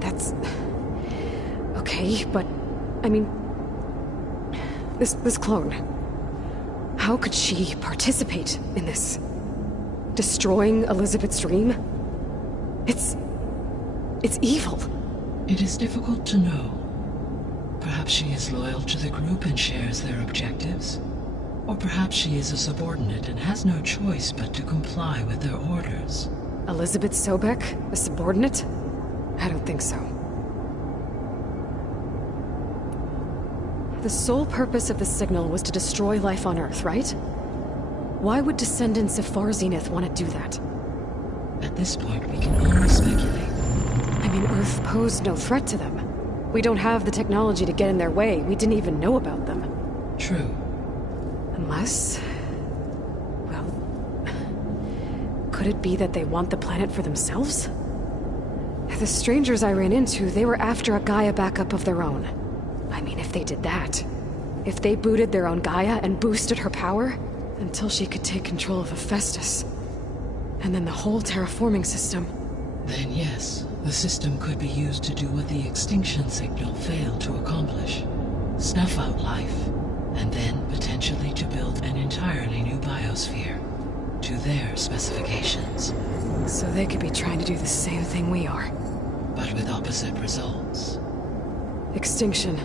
That's... okay, but... I mean... This clone... How could she participate in this? Destroying Elizabeth's dream? It's evil. It is difficult to know. Perhaps she is loyal to the group and shares their objectives. Or perhaps she is a subordinate and has no choice but to comply with their orders. Elizabeth Sobek? A subordinate? I don't think so. The sole purpose of the signal was to destroy life on Earth, right? Why would descendants of Far Zenith want to do that? At this point, we can only speculate. I mean, Earth posed no threat to them. We don't have the technology to get in their way. We didn't even know about them. True. Unless... well... could it be that they want the planet for themselves? The strangers I ran into, they were after a Gaia backup of their own. I mean, if they did that... if they booted their own Gaia and boosted her power... until she could take control of Hephaestus. And then the whole terraforming system. Then yes, the system could be used to do what the extinction signal failed to accomplish. Snuff out life, and then potentially to build an entirely new biosphere. To their specifications. So they could be trying to do the same thing we are. But with opposite results. Extinction.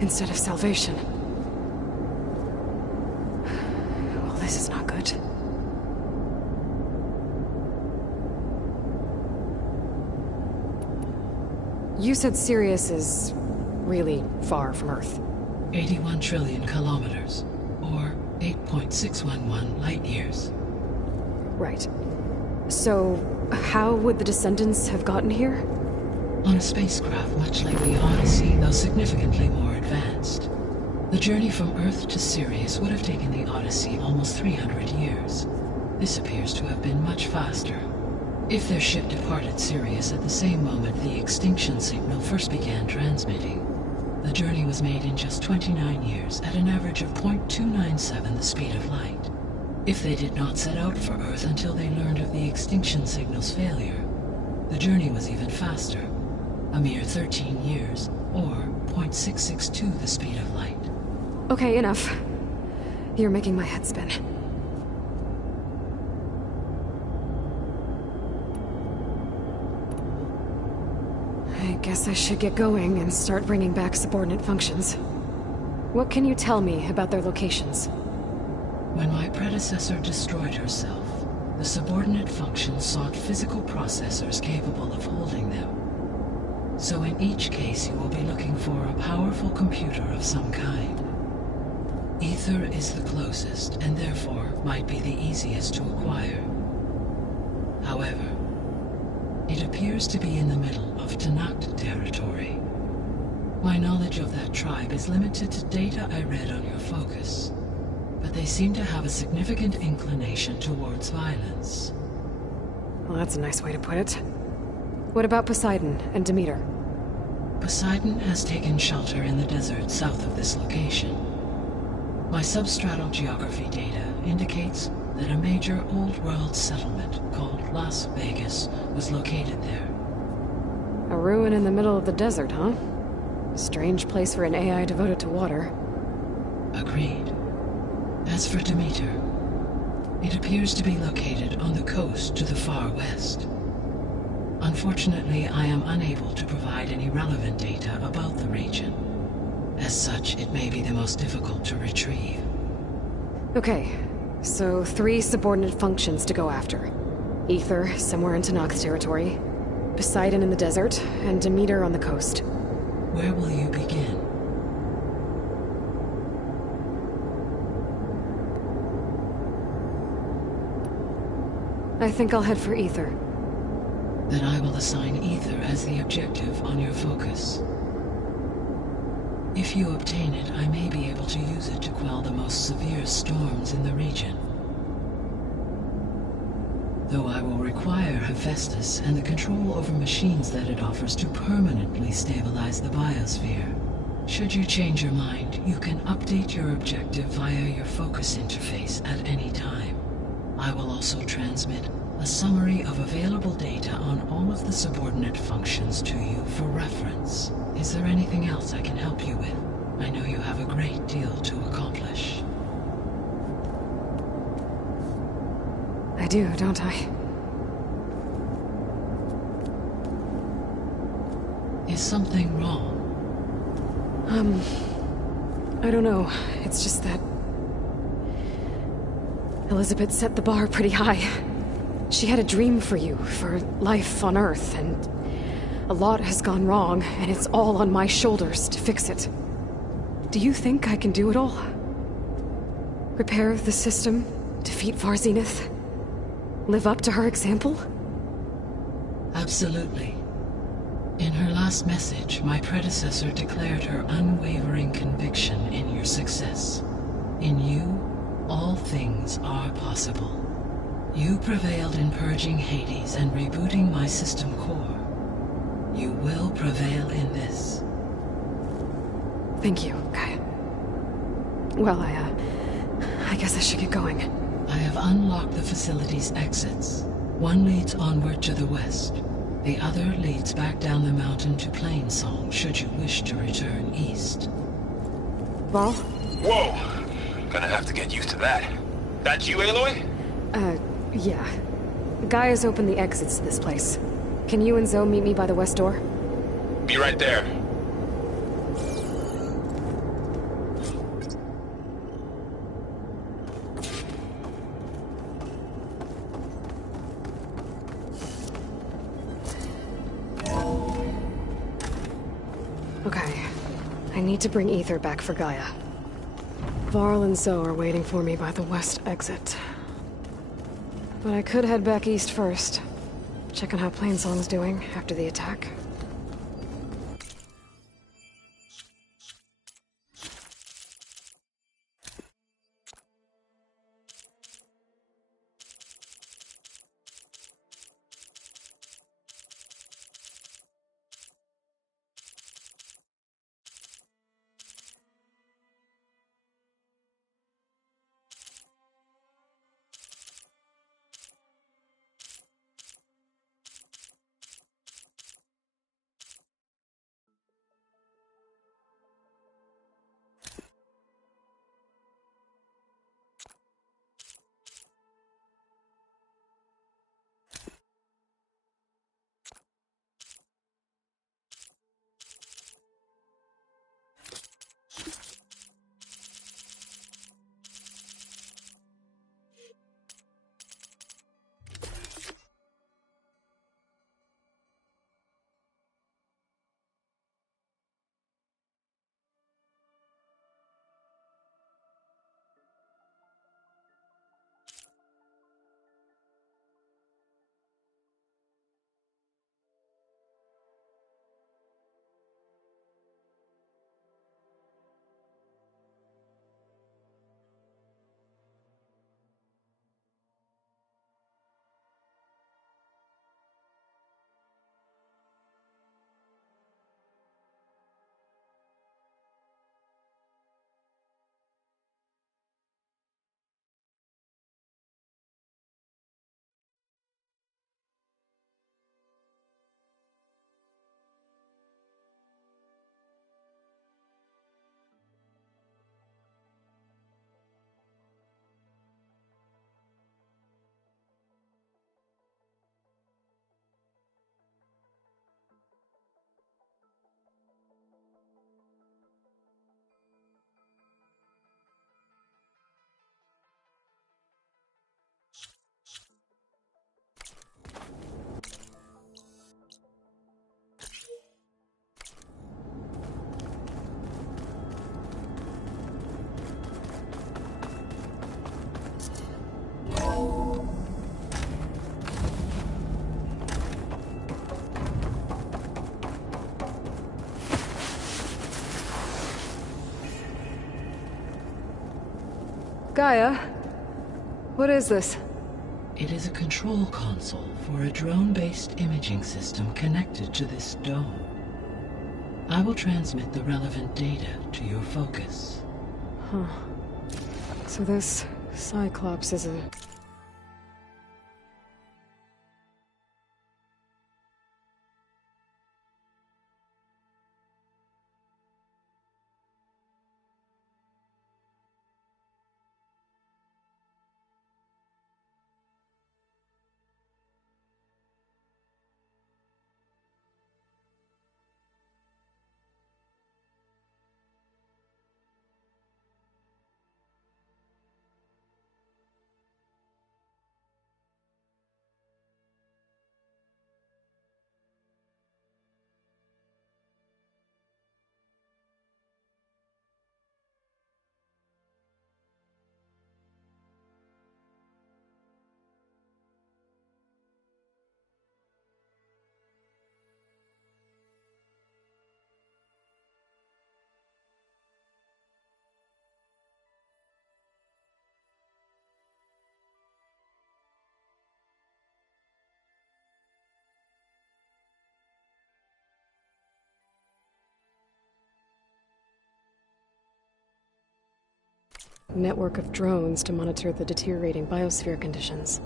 Instead of salvation. Well, this is not good. You said Sirius is really far from Earth. 81 trillion kilometers, or 8.611 light years. Right. So, how would the Descendants have gotten here? On a spacecraft much like the Odyssey, though significantly more advanced. The journey from Earth to Sirius would have taken the Odyssey almost 300 years. This appears to have been much faster. If their ship departed Sirius at the same moment the extinction signal first began transmitting, the journey was made in just 29 years at an average of 0.297 the speed of light. If they did not set out for Earth until they learned of the extinction signal's failure, the journey was even faster, a mere 13 years, or 0.662 the speed of light. Okay, enough. You're making my head spin. I guess I should get going and start bringing back subordinate functions. What can you tell me about their locations? When my predecessor destroyed herself, the subordinate functions sought physical processors capable of holding them. So in each case you will be looking for a powerful computer of some kind. Either Ether is the closest, and therefore might be the easiest to acquire. However, it appears to be in the middle of Tenakth territory. My knowledge of that tribe is limited to data I read on your focus, but they seem to have a significant inclination towards violence. Well, that's a nice way to put it. What about Poseidon and Demeter? Poseidon has taken shelter in the desert south of this location. My substratal geography data indicates that a major old-world settlement called Las Vegas was located there. A ruin in the middle of the desert, huh? Strange place for an AI devoted to water. Agreed. As for Demeter, it appears to be located on the coast to the far west. Unfortunately, I am unable to provide any relevant data about the region. As such, it may be the most difficult to retrieve. Okay, so 3 subordinate functions to go after. Ether, somewhere in Tenakth territory. Poseidon in the desert, and Demeter on the coast. Where will you begin? I think I'll head for Ether. Then I will assign Ether as the objective on your focus. If you obtain it, I may be able to use it to quell the most severe storms in the region. Though I will require Hephaestus and the control over machines that it offers to permanently stabilize the biosphere. Should you change your mind, you can update your objective via your focus interface at any time. I will also transmit a summary of available data on all of the subordinate functions to you for reference. Is there anything else I can help you with? I know you have a great deal to accomplish. I do, don't I? Is something wrong? I don't know. It's just that Elizabeth set the bar pretty high. She had a dream for you, for life on Earth, and a lot has gone wrong, and it's all on my shoulders to fix it. Do you think I can do it all? Repair the system, defeat Varzenith, live up to her example? Absolutely. In her last message, my predecessor declared her unwavering conviction in your success. In you, all things are possible. You prevailed in purging Hades and rebooting my system core. You will prevail in this. Thank you, Gaia. Well, I guess I should get going. I have unlocked the facility's exits. One leads onward to the west. The other leads back down the mountain to Plainsong, should you wish to return east. Varl? Whoa! Gonna have to get used to that. That's you, Aloy? Yeah. Gaia's opened the exits to this place. Can you and Zoe meet me by the west door? Be right there. Okay. I need to bring Ether back for Gaia. Varl and Zoe are waiting for me by the west exit. But I could head back east first. Check on how Plainsong's doing after the attack. Gaia, what is this? It is a control console for a drone-based imaging system connected to this dome. I will transmit the relevant data to your focus. Huh. So this Cyclops is a... network of drones to monitor the deteriorating biosphere conditions.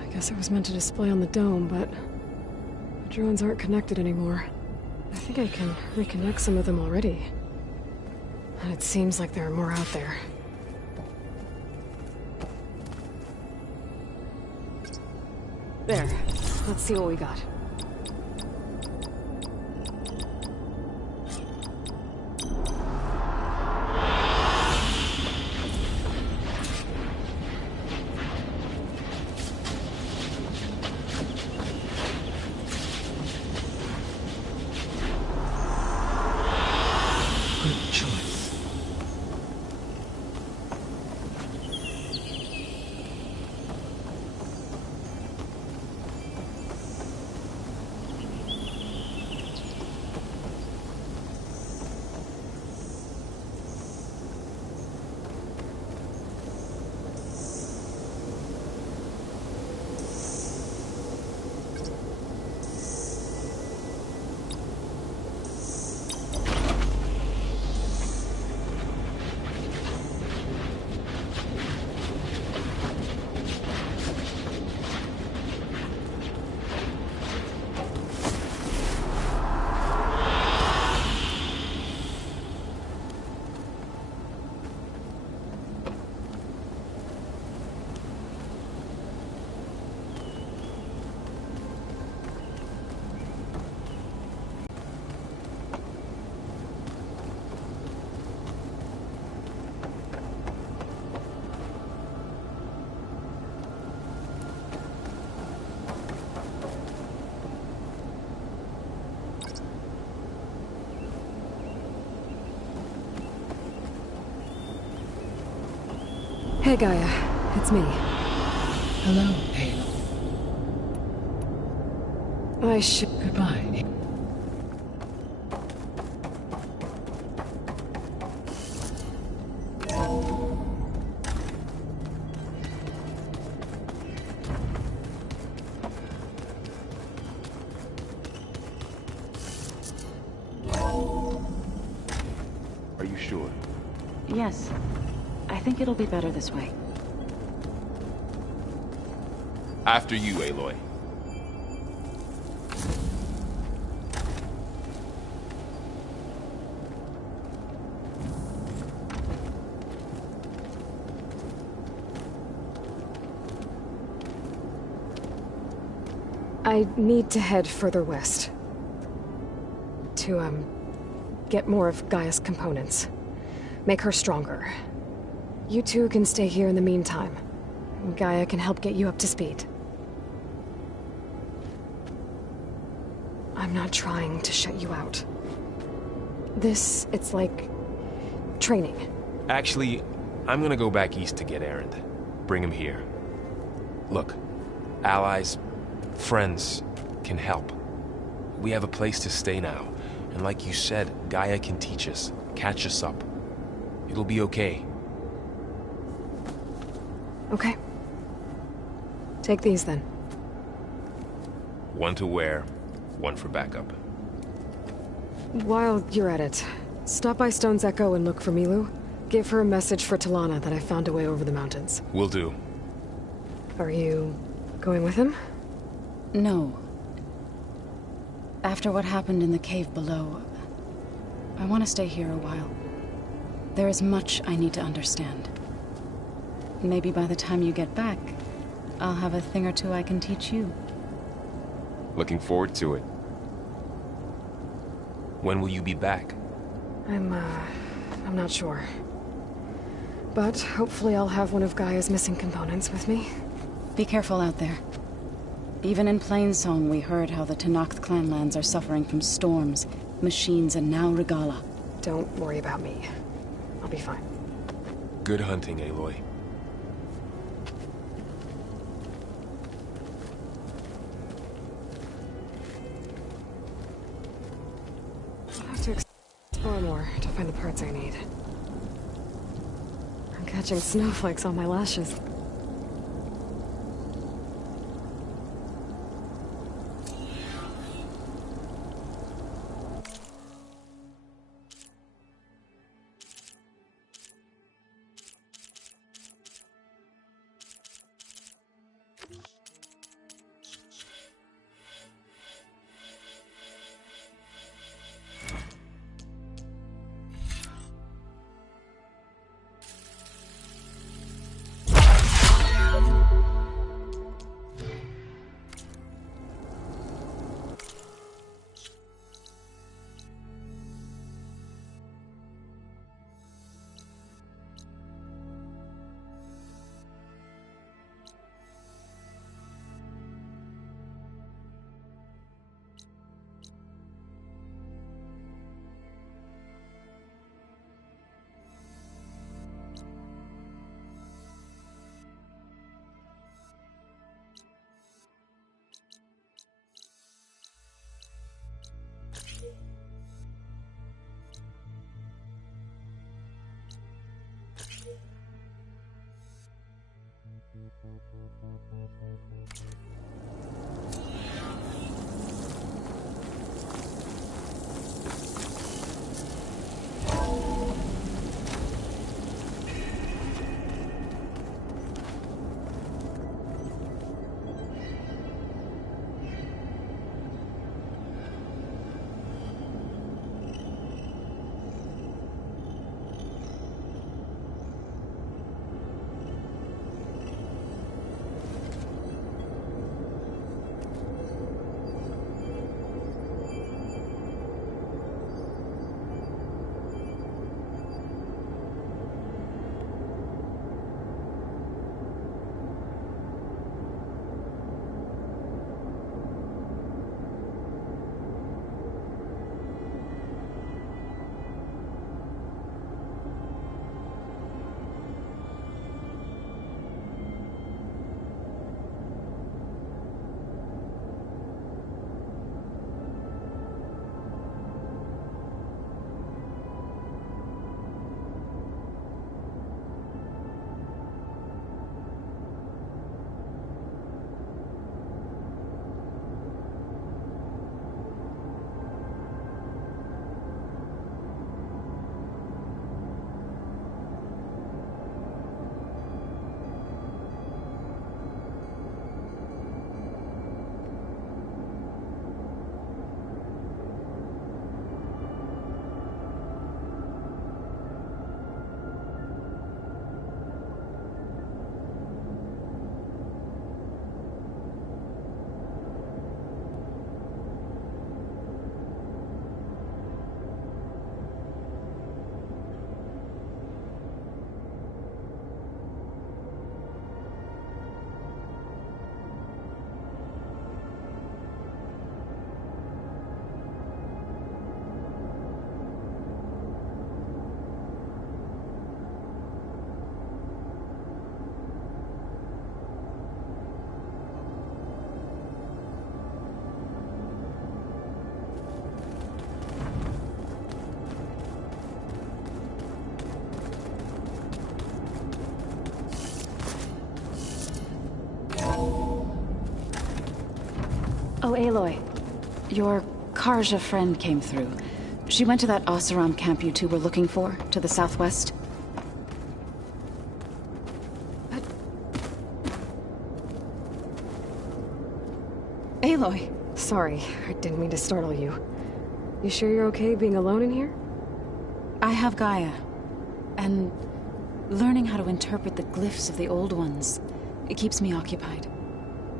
I guess it was meant to display on the dome, but the drones aren't connected anymore. I think I can reconnect some of them already. And it seems like there are more out there. There. Let's see what we got. Hey Gaia, it's me. Hello, Aloy. I should... Goodbye. Are you sure? Yes. I think it'll be better this way. After you, Aloy. I need to head further west. To, get more of Gaia's components. Make her stronger. You two can stay here in the meantime. Gaia can help get you up to speed. I'm not trying to shut you out. It's like... training. Actually, I'm gonna go back east to get Erend. Bring him here. Look, allies, friends can help. We have a place to stay now. And like you said, Gaia can teach us, catch us up. It'll be okay. Okay. Take these then. One to wear, one for backup. While you're at it, stop by Stone's Echo and look for Milu. Give her a message for Talana that I found a way over the mountains. Will do. Are you going with him? No. After what happened in the cave below, I want to stay here a while. There is much I need to understand. Maybe by the time you get back, I'll have a thing or two I can teach you. Looking forward to it. When will you be back? I'm not sure. But hopefully I'll have one of Gaia's missing components with me. Be careful out there. Even in Plainsong, we heard how the Tenakth clanlands are suffering from storms, machines, and now Regala. Don't worry about me. I'll be fine. Good hunting, Aloy. I'll have to explore more to find the parts I need. I'm catching snowflakes on my lashes. Aloy, your Karja friend came through. She went to that Oseram camp you two were looking for, to the southwest. Aloy! Sorry, I didn't mean to startle you. You sure you're okay being alone in here? I have Gaia, and learning how to interpret the glyphs of the old ones, it keeps me occupied.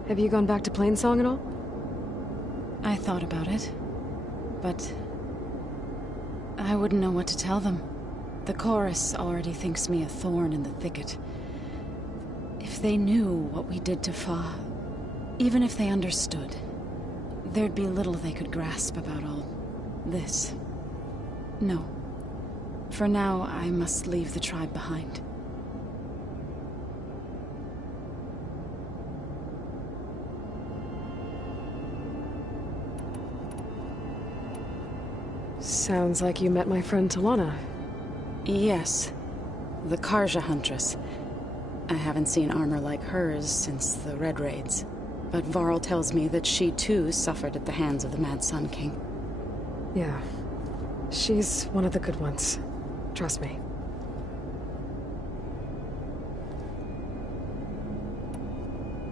Have you gone back to Plainsong at all? I thought about it, but I wouldn't know what to tell them. The chorus already thinks me a thorn in the thicket. If they knew what we did to Fa, even if they understood, there'd be little they could grasp about all this. No. For now, I must leave the tribe behind. Sounds like you met my friend Talana. Yes. The Karja Huntress. I haven't seen armor like hers since the Red Raids. But Varl tells me that she too suffered at the hands of the Mad Sun King. Yeah. She's one of the good ones. Trust me.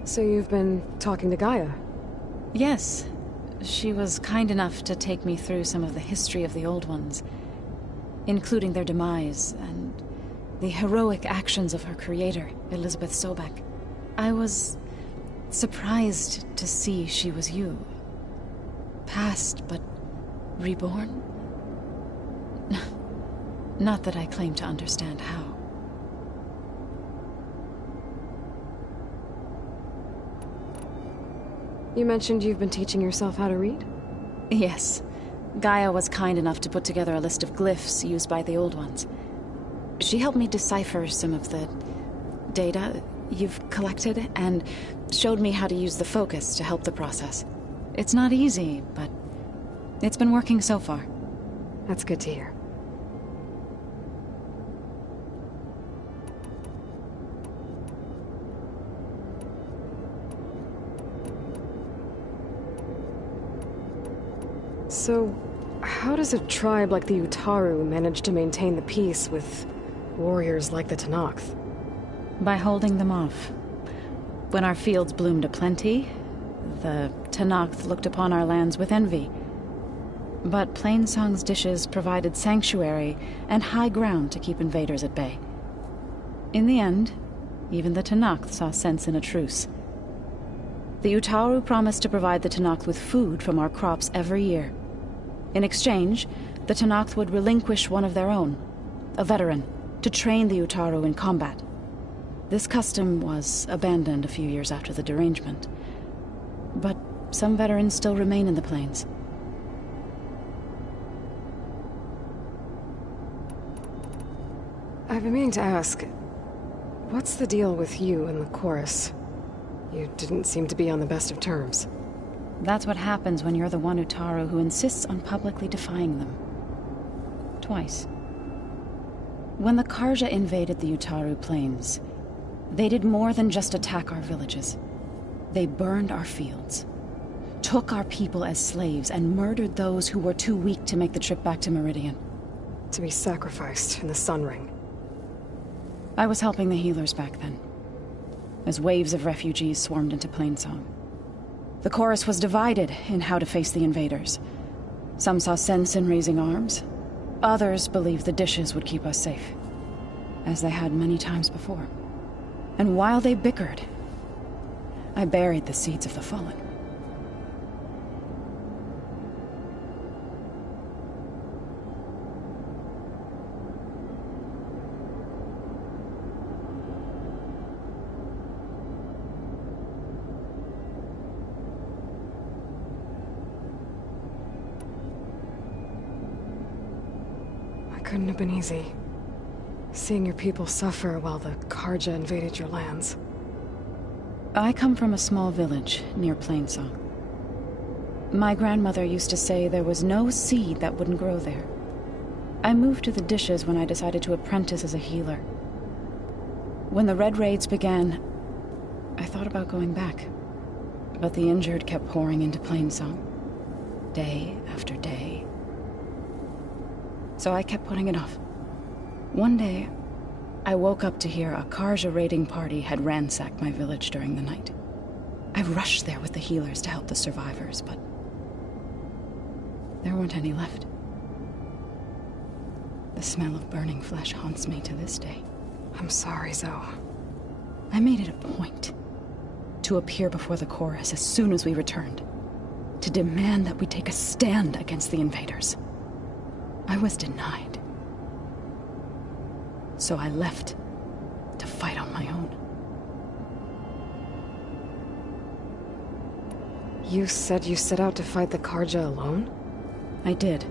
So you've been talking to Gaia? Yes. She was kind enough to take me through some of the history of the Old Ones, including their demise and the heroic actions of her creator, Elizabeth Sobek. I was surprised to see she was you. Past, but reborn? Not that I claim to understand how. You mentioned you've been teaching yourself how to read? Yes. Gaia was kind enough to put together a list of glyphs used by the Old Ones. She helped me decipher some of the data you've collected, and showed me how to use the focus to help the process. It's not easy, but it's been working so far. That's good to hear. So, how does a tribe like the Utaru manage to maintain the peace with warriors like the Tenakth? By holding them off. When our fields bloomed aplenty, the Tenakth looked upon our lands with envy. But Plainsong's dishes provided sanctuary and high ground to keep invaders at bay. In the end, even the Tenakth saw sense in a truce. The Utaru promised to provide the Tenakth with food from our crops every year. In exchange, the Tenakth would relinquish one of their own, a veteran, to train the Utaru in combat. This custom was abandoned a few years after the derangement. But some veterans still remain in the plains. I've been meaning to ask, what's the deal with you and the chorus? You didn't seem to be on the best of terms. That's what happens when you're the one Utaru who insists on publicly defying them. Twice. When the Karja invaded the Utaru plains, they did more than just attack our villages. They burned our fields, took our people as slaves, and murdered those who were too weak to make the trip back to Meridian. To be sacrificed in the Sun Ring. I was helping the healers back then, as waves of refugees swarmed into Plainsong. The chorus was divided in how to face the invaders. Some saw sense in raising arms. Others believed the dishes would keep us safe, as they had many times before. And while they bickered, I buried the seeds of the fallen. Couldn't have been easy. Seeing your people suffer while the Karja invaded your lands. I come from a small village near Plainsong. My grandmother used to say there was no seed that wouldn't grow there. I moved to the dishes when I decided to apprentice as a healer. When the Red Raids began, I thought about going back. But the injured kept pouring into Plainsong, day after day. So I kept putting it off. One day, I woke up to hear a Carja raiding party had ransacked my village during the night. I rushed there with the healers to help the survivors, but there weren't any left. The smell of burning flesh haunts me to this day. I'm sorry, Zoe. I made it a point to appear before the chorus as soon as we returned, to demand that we take a stand against the invaders. I was denied. So I left to fight on my own. You said you set out to fight the Carja alone? I did.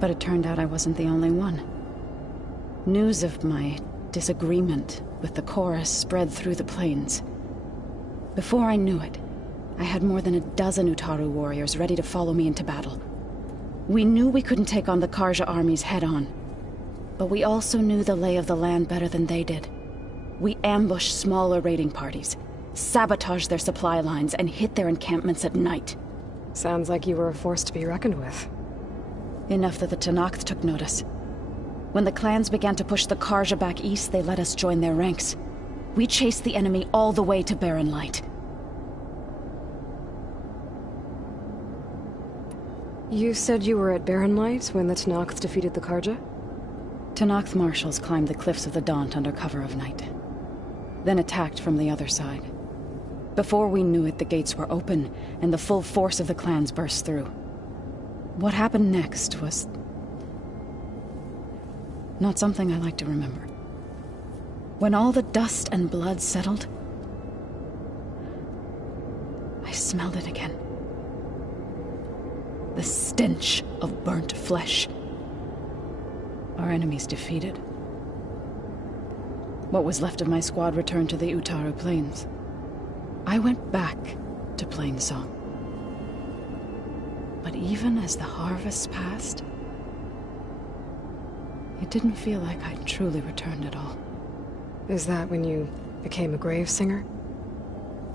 But it turned out I wasn't the only one. News of my disagreement with the chorus spread through the plains. Before I knew it, I had more than a dozen Utaru warriors ready to follow me into battle. We knew we couldn't take on the Carja armies head-on, but we also knew the lay of the land better than they did. We ambushed smaller raiding parties, sabotaged their supply lines, and hit their encampments at night. Sounds like you were a force to be reckoned with. Enough that the Tenakth took notice. When the clans began to push the Carja back east, they let us join their ranks. We chased the enemy all the way to Barren Light. You said you were at Barren Light when the Tenakth defeated the Carja? Tenakth marshals climbed the cliffs of the Daunt under cover of night, then attacked from the other side. Before we knew it, the gates were open, and the full force of the clans burst through. What happened next was not something I like to remember. When all the dust and blood settled, I smelled it again. The stench of burnt flesh. Our enemies defeated. What was left of my squad returned to the Utaru Plains. I went back to Plainsong. But even as the harvest passed, it didn't feel like I'd truly returned at all. Is that when you became a grave singer?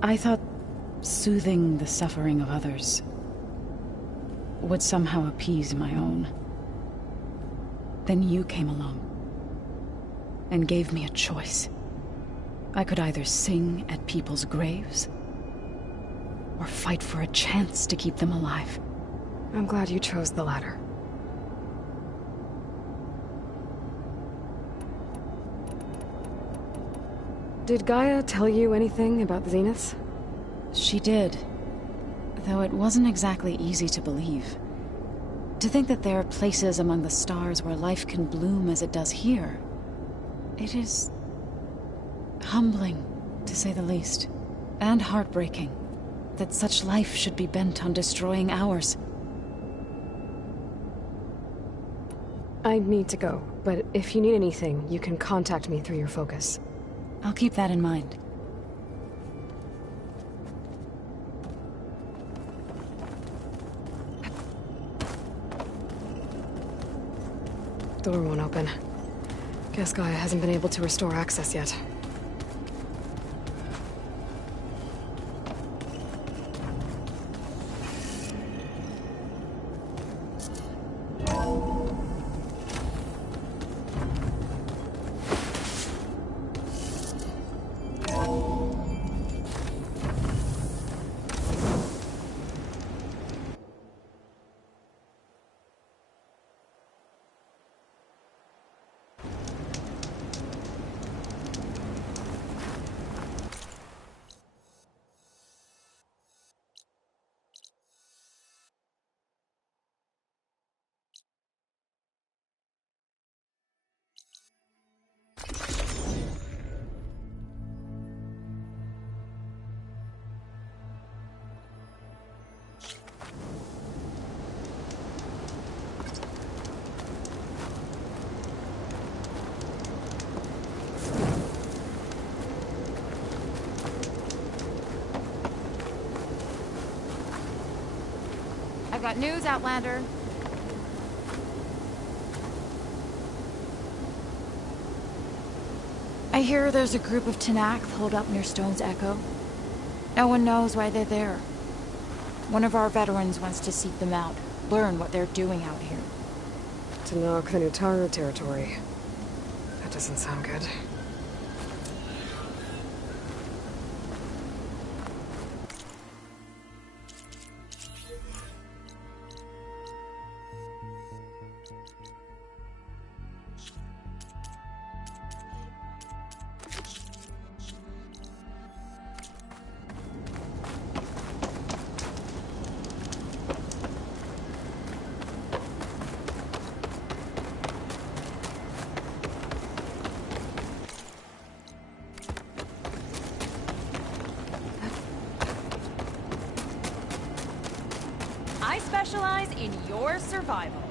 I thought soothing the suffering of others would somehow appease my own. Then you came along and gave me a choice. I could either sing at people's graves or fight for a chance to keep them alive. I'm glad you chose the latter. Did Gaia tell you anything about the Zeniths? She did, though it wasn't exactly easy to believe. To think that there are places among the stars where life can bloom as it does here, it is humbling, to say the least, and heartbreaking that such life should be bent on destroying ours. I need to go, but if you need anything, you can contact me through your focus. I'll keep that in mind. Door won't open. Guess Gaia hasn't been able to restore access yet. I've got news, Outlander. I hear there's a group of Tenakth holed up near Stone's Echo. No one knows why they're there. One of our veterans wants to seek them out, learn what they're doing out here. To knock the Nutara territory. That doesn't sound good. I specialize in your survival.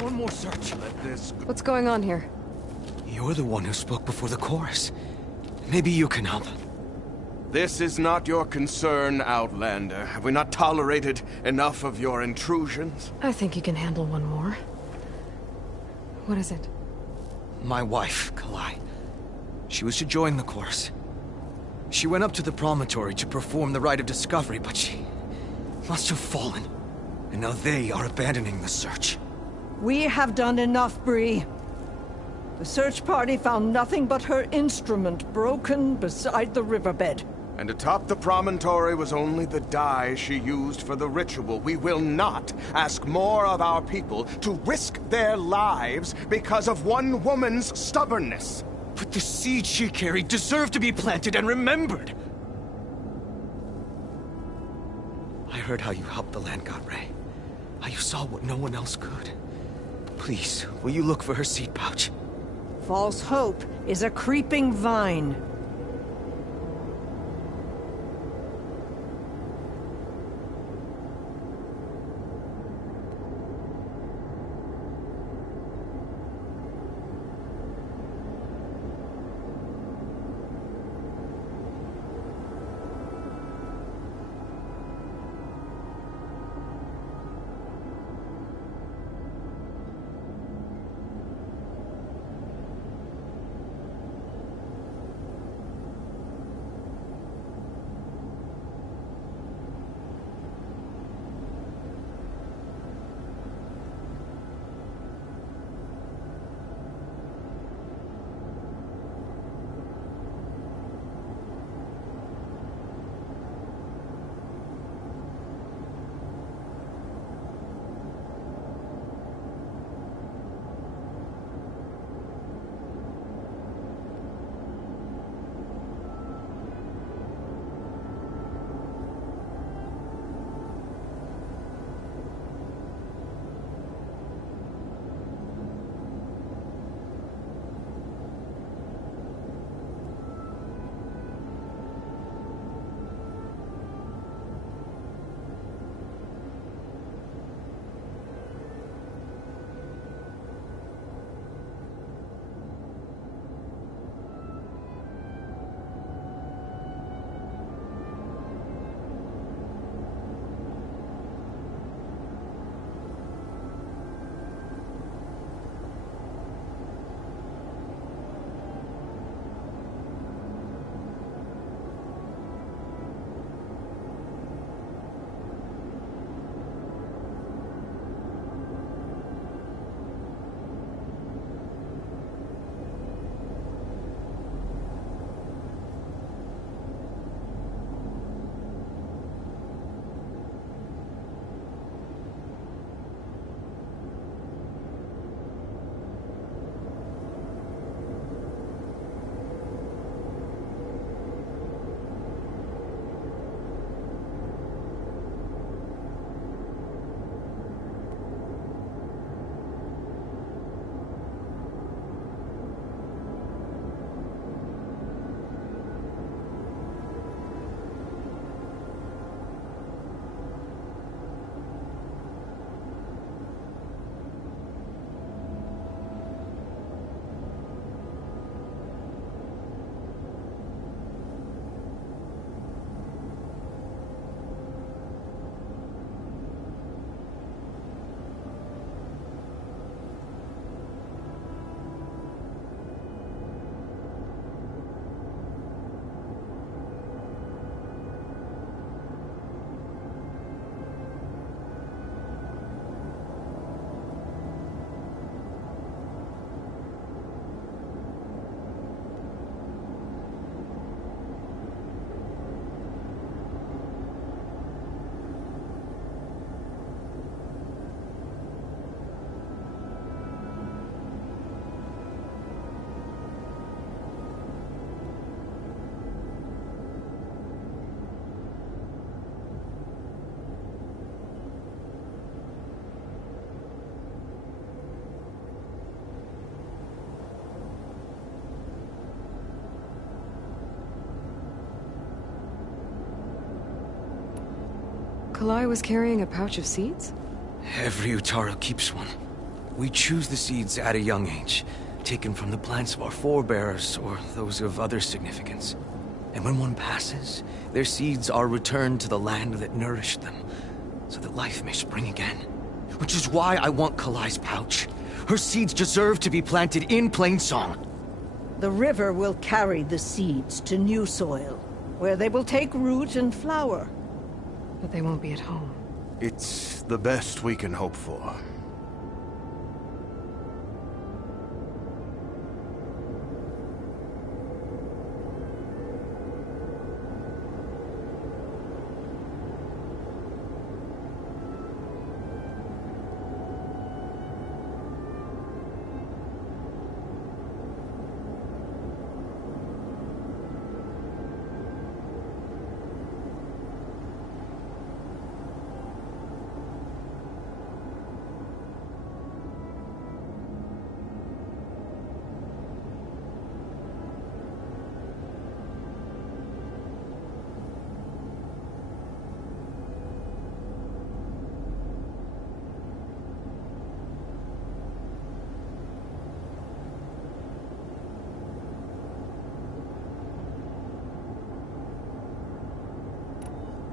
One more search. Let this... What's going on here? You're the one who spoke before the chorus. Maybe you can help. This is not your concern, Outlander. Have we not tolerated enough of your intrusions? I think you can handle one more. What is it? My wife, Kalai. She was to join the chorus. She went up to the promontory to perform the rite of discovery, but she must have fallen. And now they are abandoning the search. We have done enough, Bree. The search party found nothing but her instrument broken beside the riverbed. And atop the promontory was only the dye she used for the ritual. We will not ask more of our people to risk their lives because of one woman's stubbornness. But the seed she carried deserved to be planted and remembered. I heard how you helped the Land God Ray. How you saw what no one else could. Please, will you look for her seed pouch? False hope is a creeping vine. Kalai was carrying a pouch of seeds? Every Utaro keeps one. We choose the seeds at a young age, taken from the plants of our forebears or those of other significance. And when one passes, their seeds are returned to the land that nourished them, so that life may spring again. Which is why I want Kalai's pouch. Her seeds deserve to be planted in Plainsong. The river will carry the seeds to new soil, where they will take root and flower. But they won't be at home. It's the best we can hope for.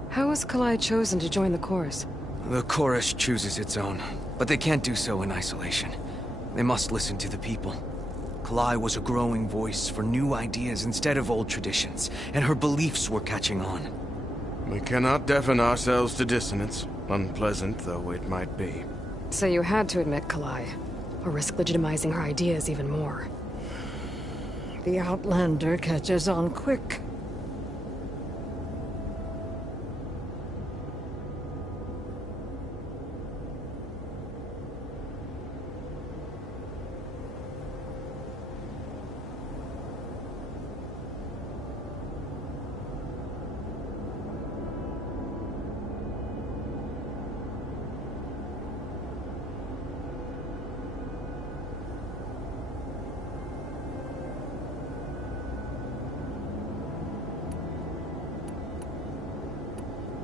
How was Kalai chosen to join the chorus? The chorus chooses its own, but they can't do so in isolation. They must listen to the people. Kalai was a growing voice for new ideas instead of old traditions, and her beliefs were catching on. We cannot deafen ourselves to dissonance, unpleasant though it might be. So you had to admit Kalai, or risk legitimizing her ideas even more. The Outlander catches on quick.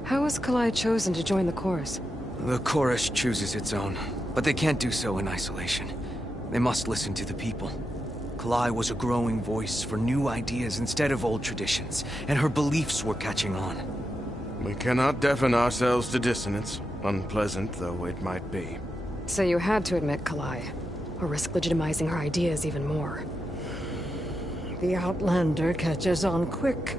How was Kalai chosen to join the chorus? The chorus chooses its own, but they can't do so in isolation. They must listen to the people. Kalai was a growing voice for new ideas instead of old traditions, and her beliefs were catching on. We cannot deafen ourselves to dissonance, unpleasant though it might be. So you had to admit Kalai, or risk legitimizing her ideas even more. The Outlander catches on quick.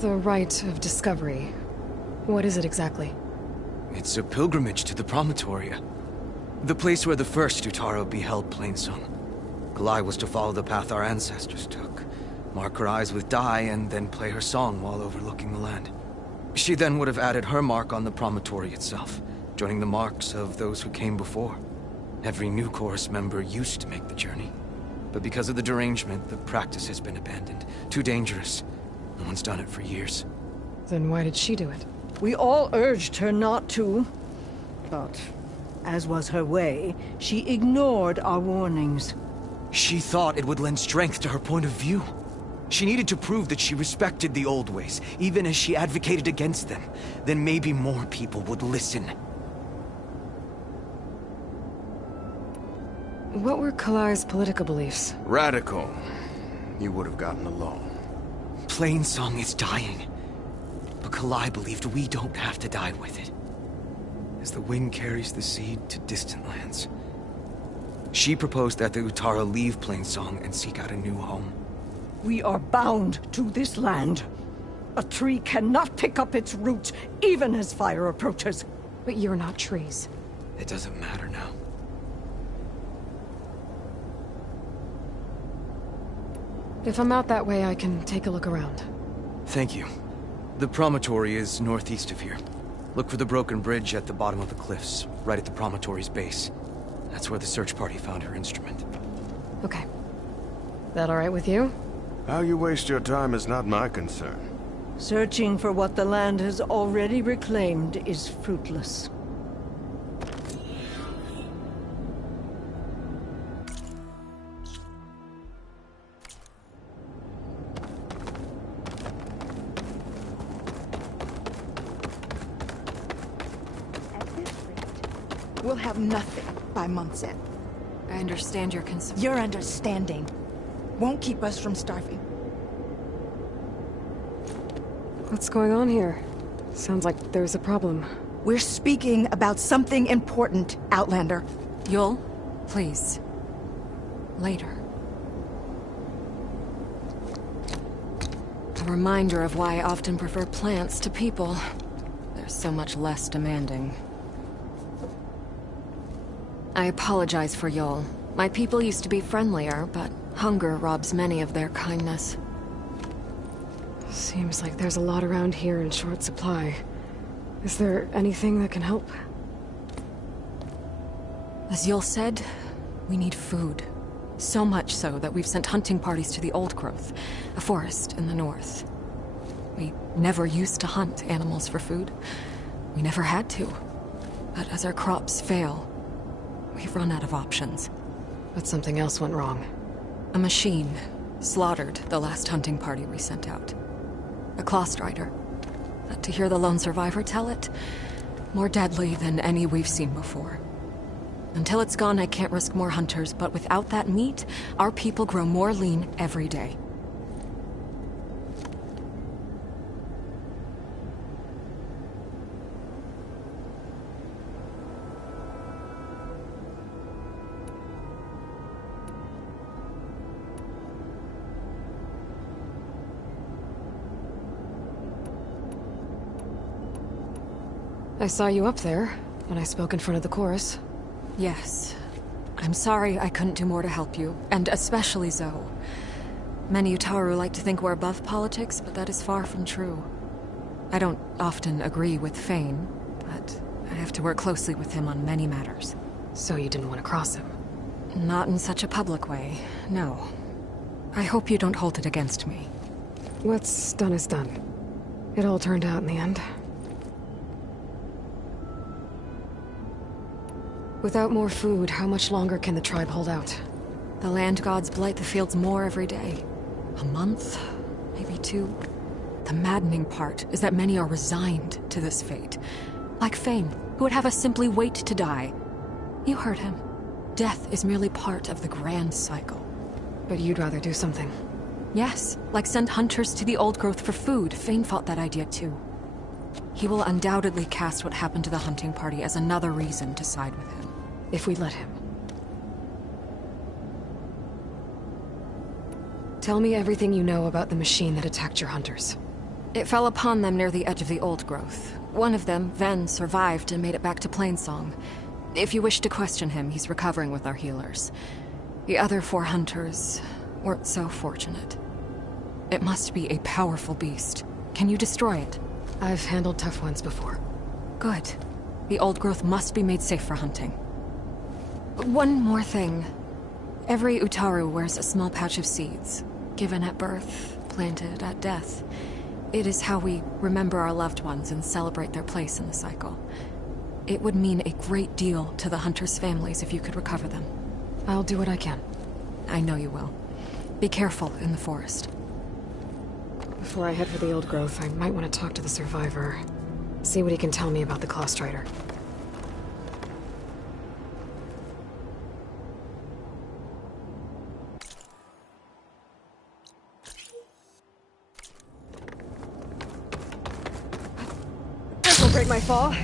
The Rite of Discovery. What is it exactly? It's a pilgrimage to the Promontoria. The place where the first Utaro beheld Plainsong. Kalai was to follow the path our ancestors took. Mark her eyes with dye and then play her song while overlooking the land. She then would have added her mark on the promontory itself, joining the marks of those who came before. Every new chorus member used to make the journey. But because of the derangement, the practice has been abandoned. Too dangerous. No one's done it for years. Then why did she do it? We all urged her not to. But, as was her way, she ignored our warnings. She thought it would lend strength to her point of view. She needed to prove that she respected the old ways, even as she advocated against them. Then maybe more people would listen. What were Kalai's political beliefs? Radical. You would have gotten along. Plainsong is dying. But Kalai believed we don't have to die with it. As the wind carries the seed to distant lands. She proposed that the Utaro leave Plainsong and seek out a new home. We are bound to this land. A tree cannot pick up its roots, even as fire approaches. But you're not trees. It doesn't matter now. If I'm out that way, I can take a look around. Thank you. The promontory is northeast of here. Look for the broken bridge at the bottom of the cliffs, right at the promontory's base. That's where the search party found her instrument. Okay. That all right with you? How you waste your time is not my concern. Searching for what the land has already reclaimed is fruitless. We'll have nothing by month's end. I understand your concern. Your understanding won't keep us from starving. What's going on here? Sounds like there's a problem. We're speaking about something important, Outlander. Yul, please. Later. A reminder of why I often prefer plants to people. They're so much less demanding. I apologize for Yul. My people used to be friendlier, but hunger robs many of their kindness. Seems like there's a lot around here in short supply. Is there anything that can help? As Yul said, we need food. So much so that we've sent hunting parties to the Old Growth, a forest in the north. We never used to hunt animals for food. We never had to. But as our crops fail, we've run out of options. But something else went wrong. A machine slaughtered the last hunting party we sent out. A Clawstrider. But to hear the lone survivor tell it, more deadly than any we've seen before. Until it's gone, I can't risk more hunters, but without that meat, our people grow more lean every day. I saw you up there when I spoke in front of the chorus. Yes. I'm sorry I couldn't do more to help you, and especially Zoe. Many Utaru like to think we're above politics, but that is far from true. I don't often agree with Fane, but I have to work closely with him on many matters. So you didn't want to cross him? Not in such a public way, no. I hope you don't hold it against me. What's done is done. It all turned out in the end. Without more food, how much longer can the tribe hold out? The land gods blight the fields more every day. A month? Maybe 2? The maddening part is that many are resigned to this fate. Like Fane, who would have us simply wait to die. You heard him. Death is merely part of the grand cycle. But you'd rather do something. Yes, like send hunters to the Old Growth for food. Fane fought that idea too. He will undoubtedly cast what happened to the hunting party as another reason to side with him. If we let him. Tell me everything you know about the machine that attacked your hunters. It fell upon them near the edge of the Old Growth. One of them, Ven, survived and made it back to Plainsong. If you wish to question him, he's recovering with our healers. The other 4 hunters weren't so fortunate. It must be a powerful beast. Can you destroy it? I've handled tough ones before. Good. The Old Growth must be made safe for hunting. One more thing. Every Utaru wears a small pouch of seeds, given at birth, planted at death. It is how we remember our loved ones and celebrate their place in the cycle. It would mean a great deal to the hunters' families if you could recover them. I'll do what I can. I know you will. Be careful in the forest. Before I head for the Old Growth, I might want to talk to the survivor. See what he can tell me about the Clawstrider. This'll break my fall.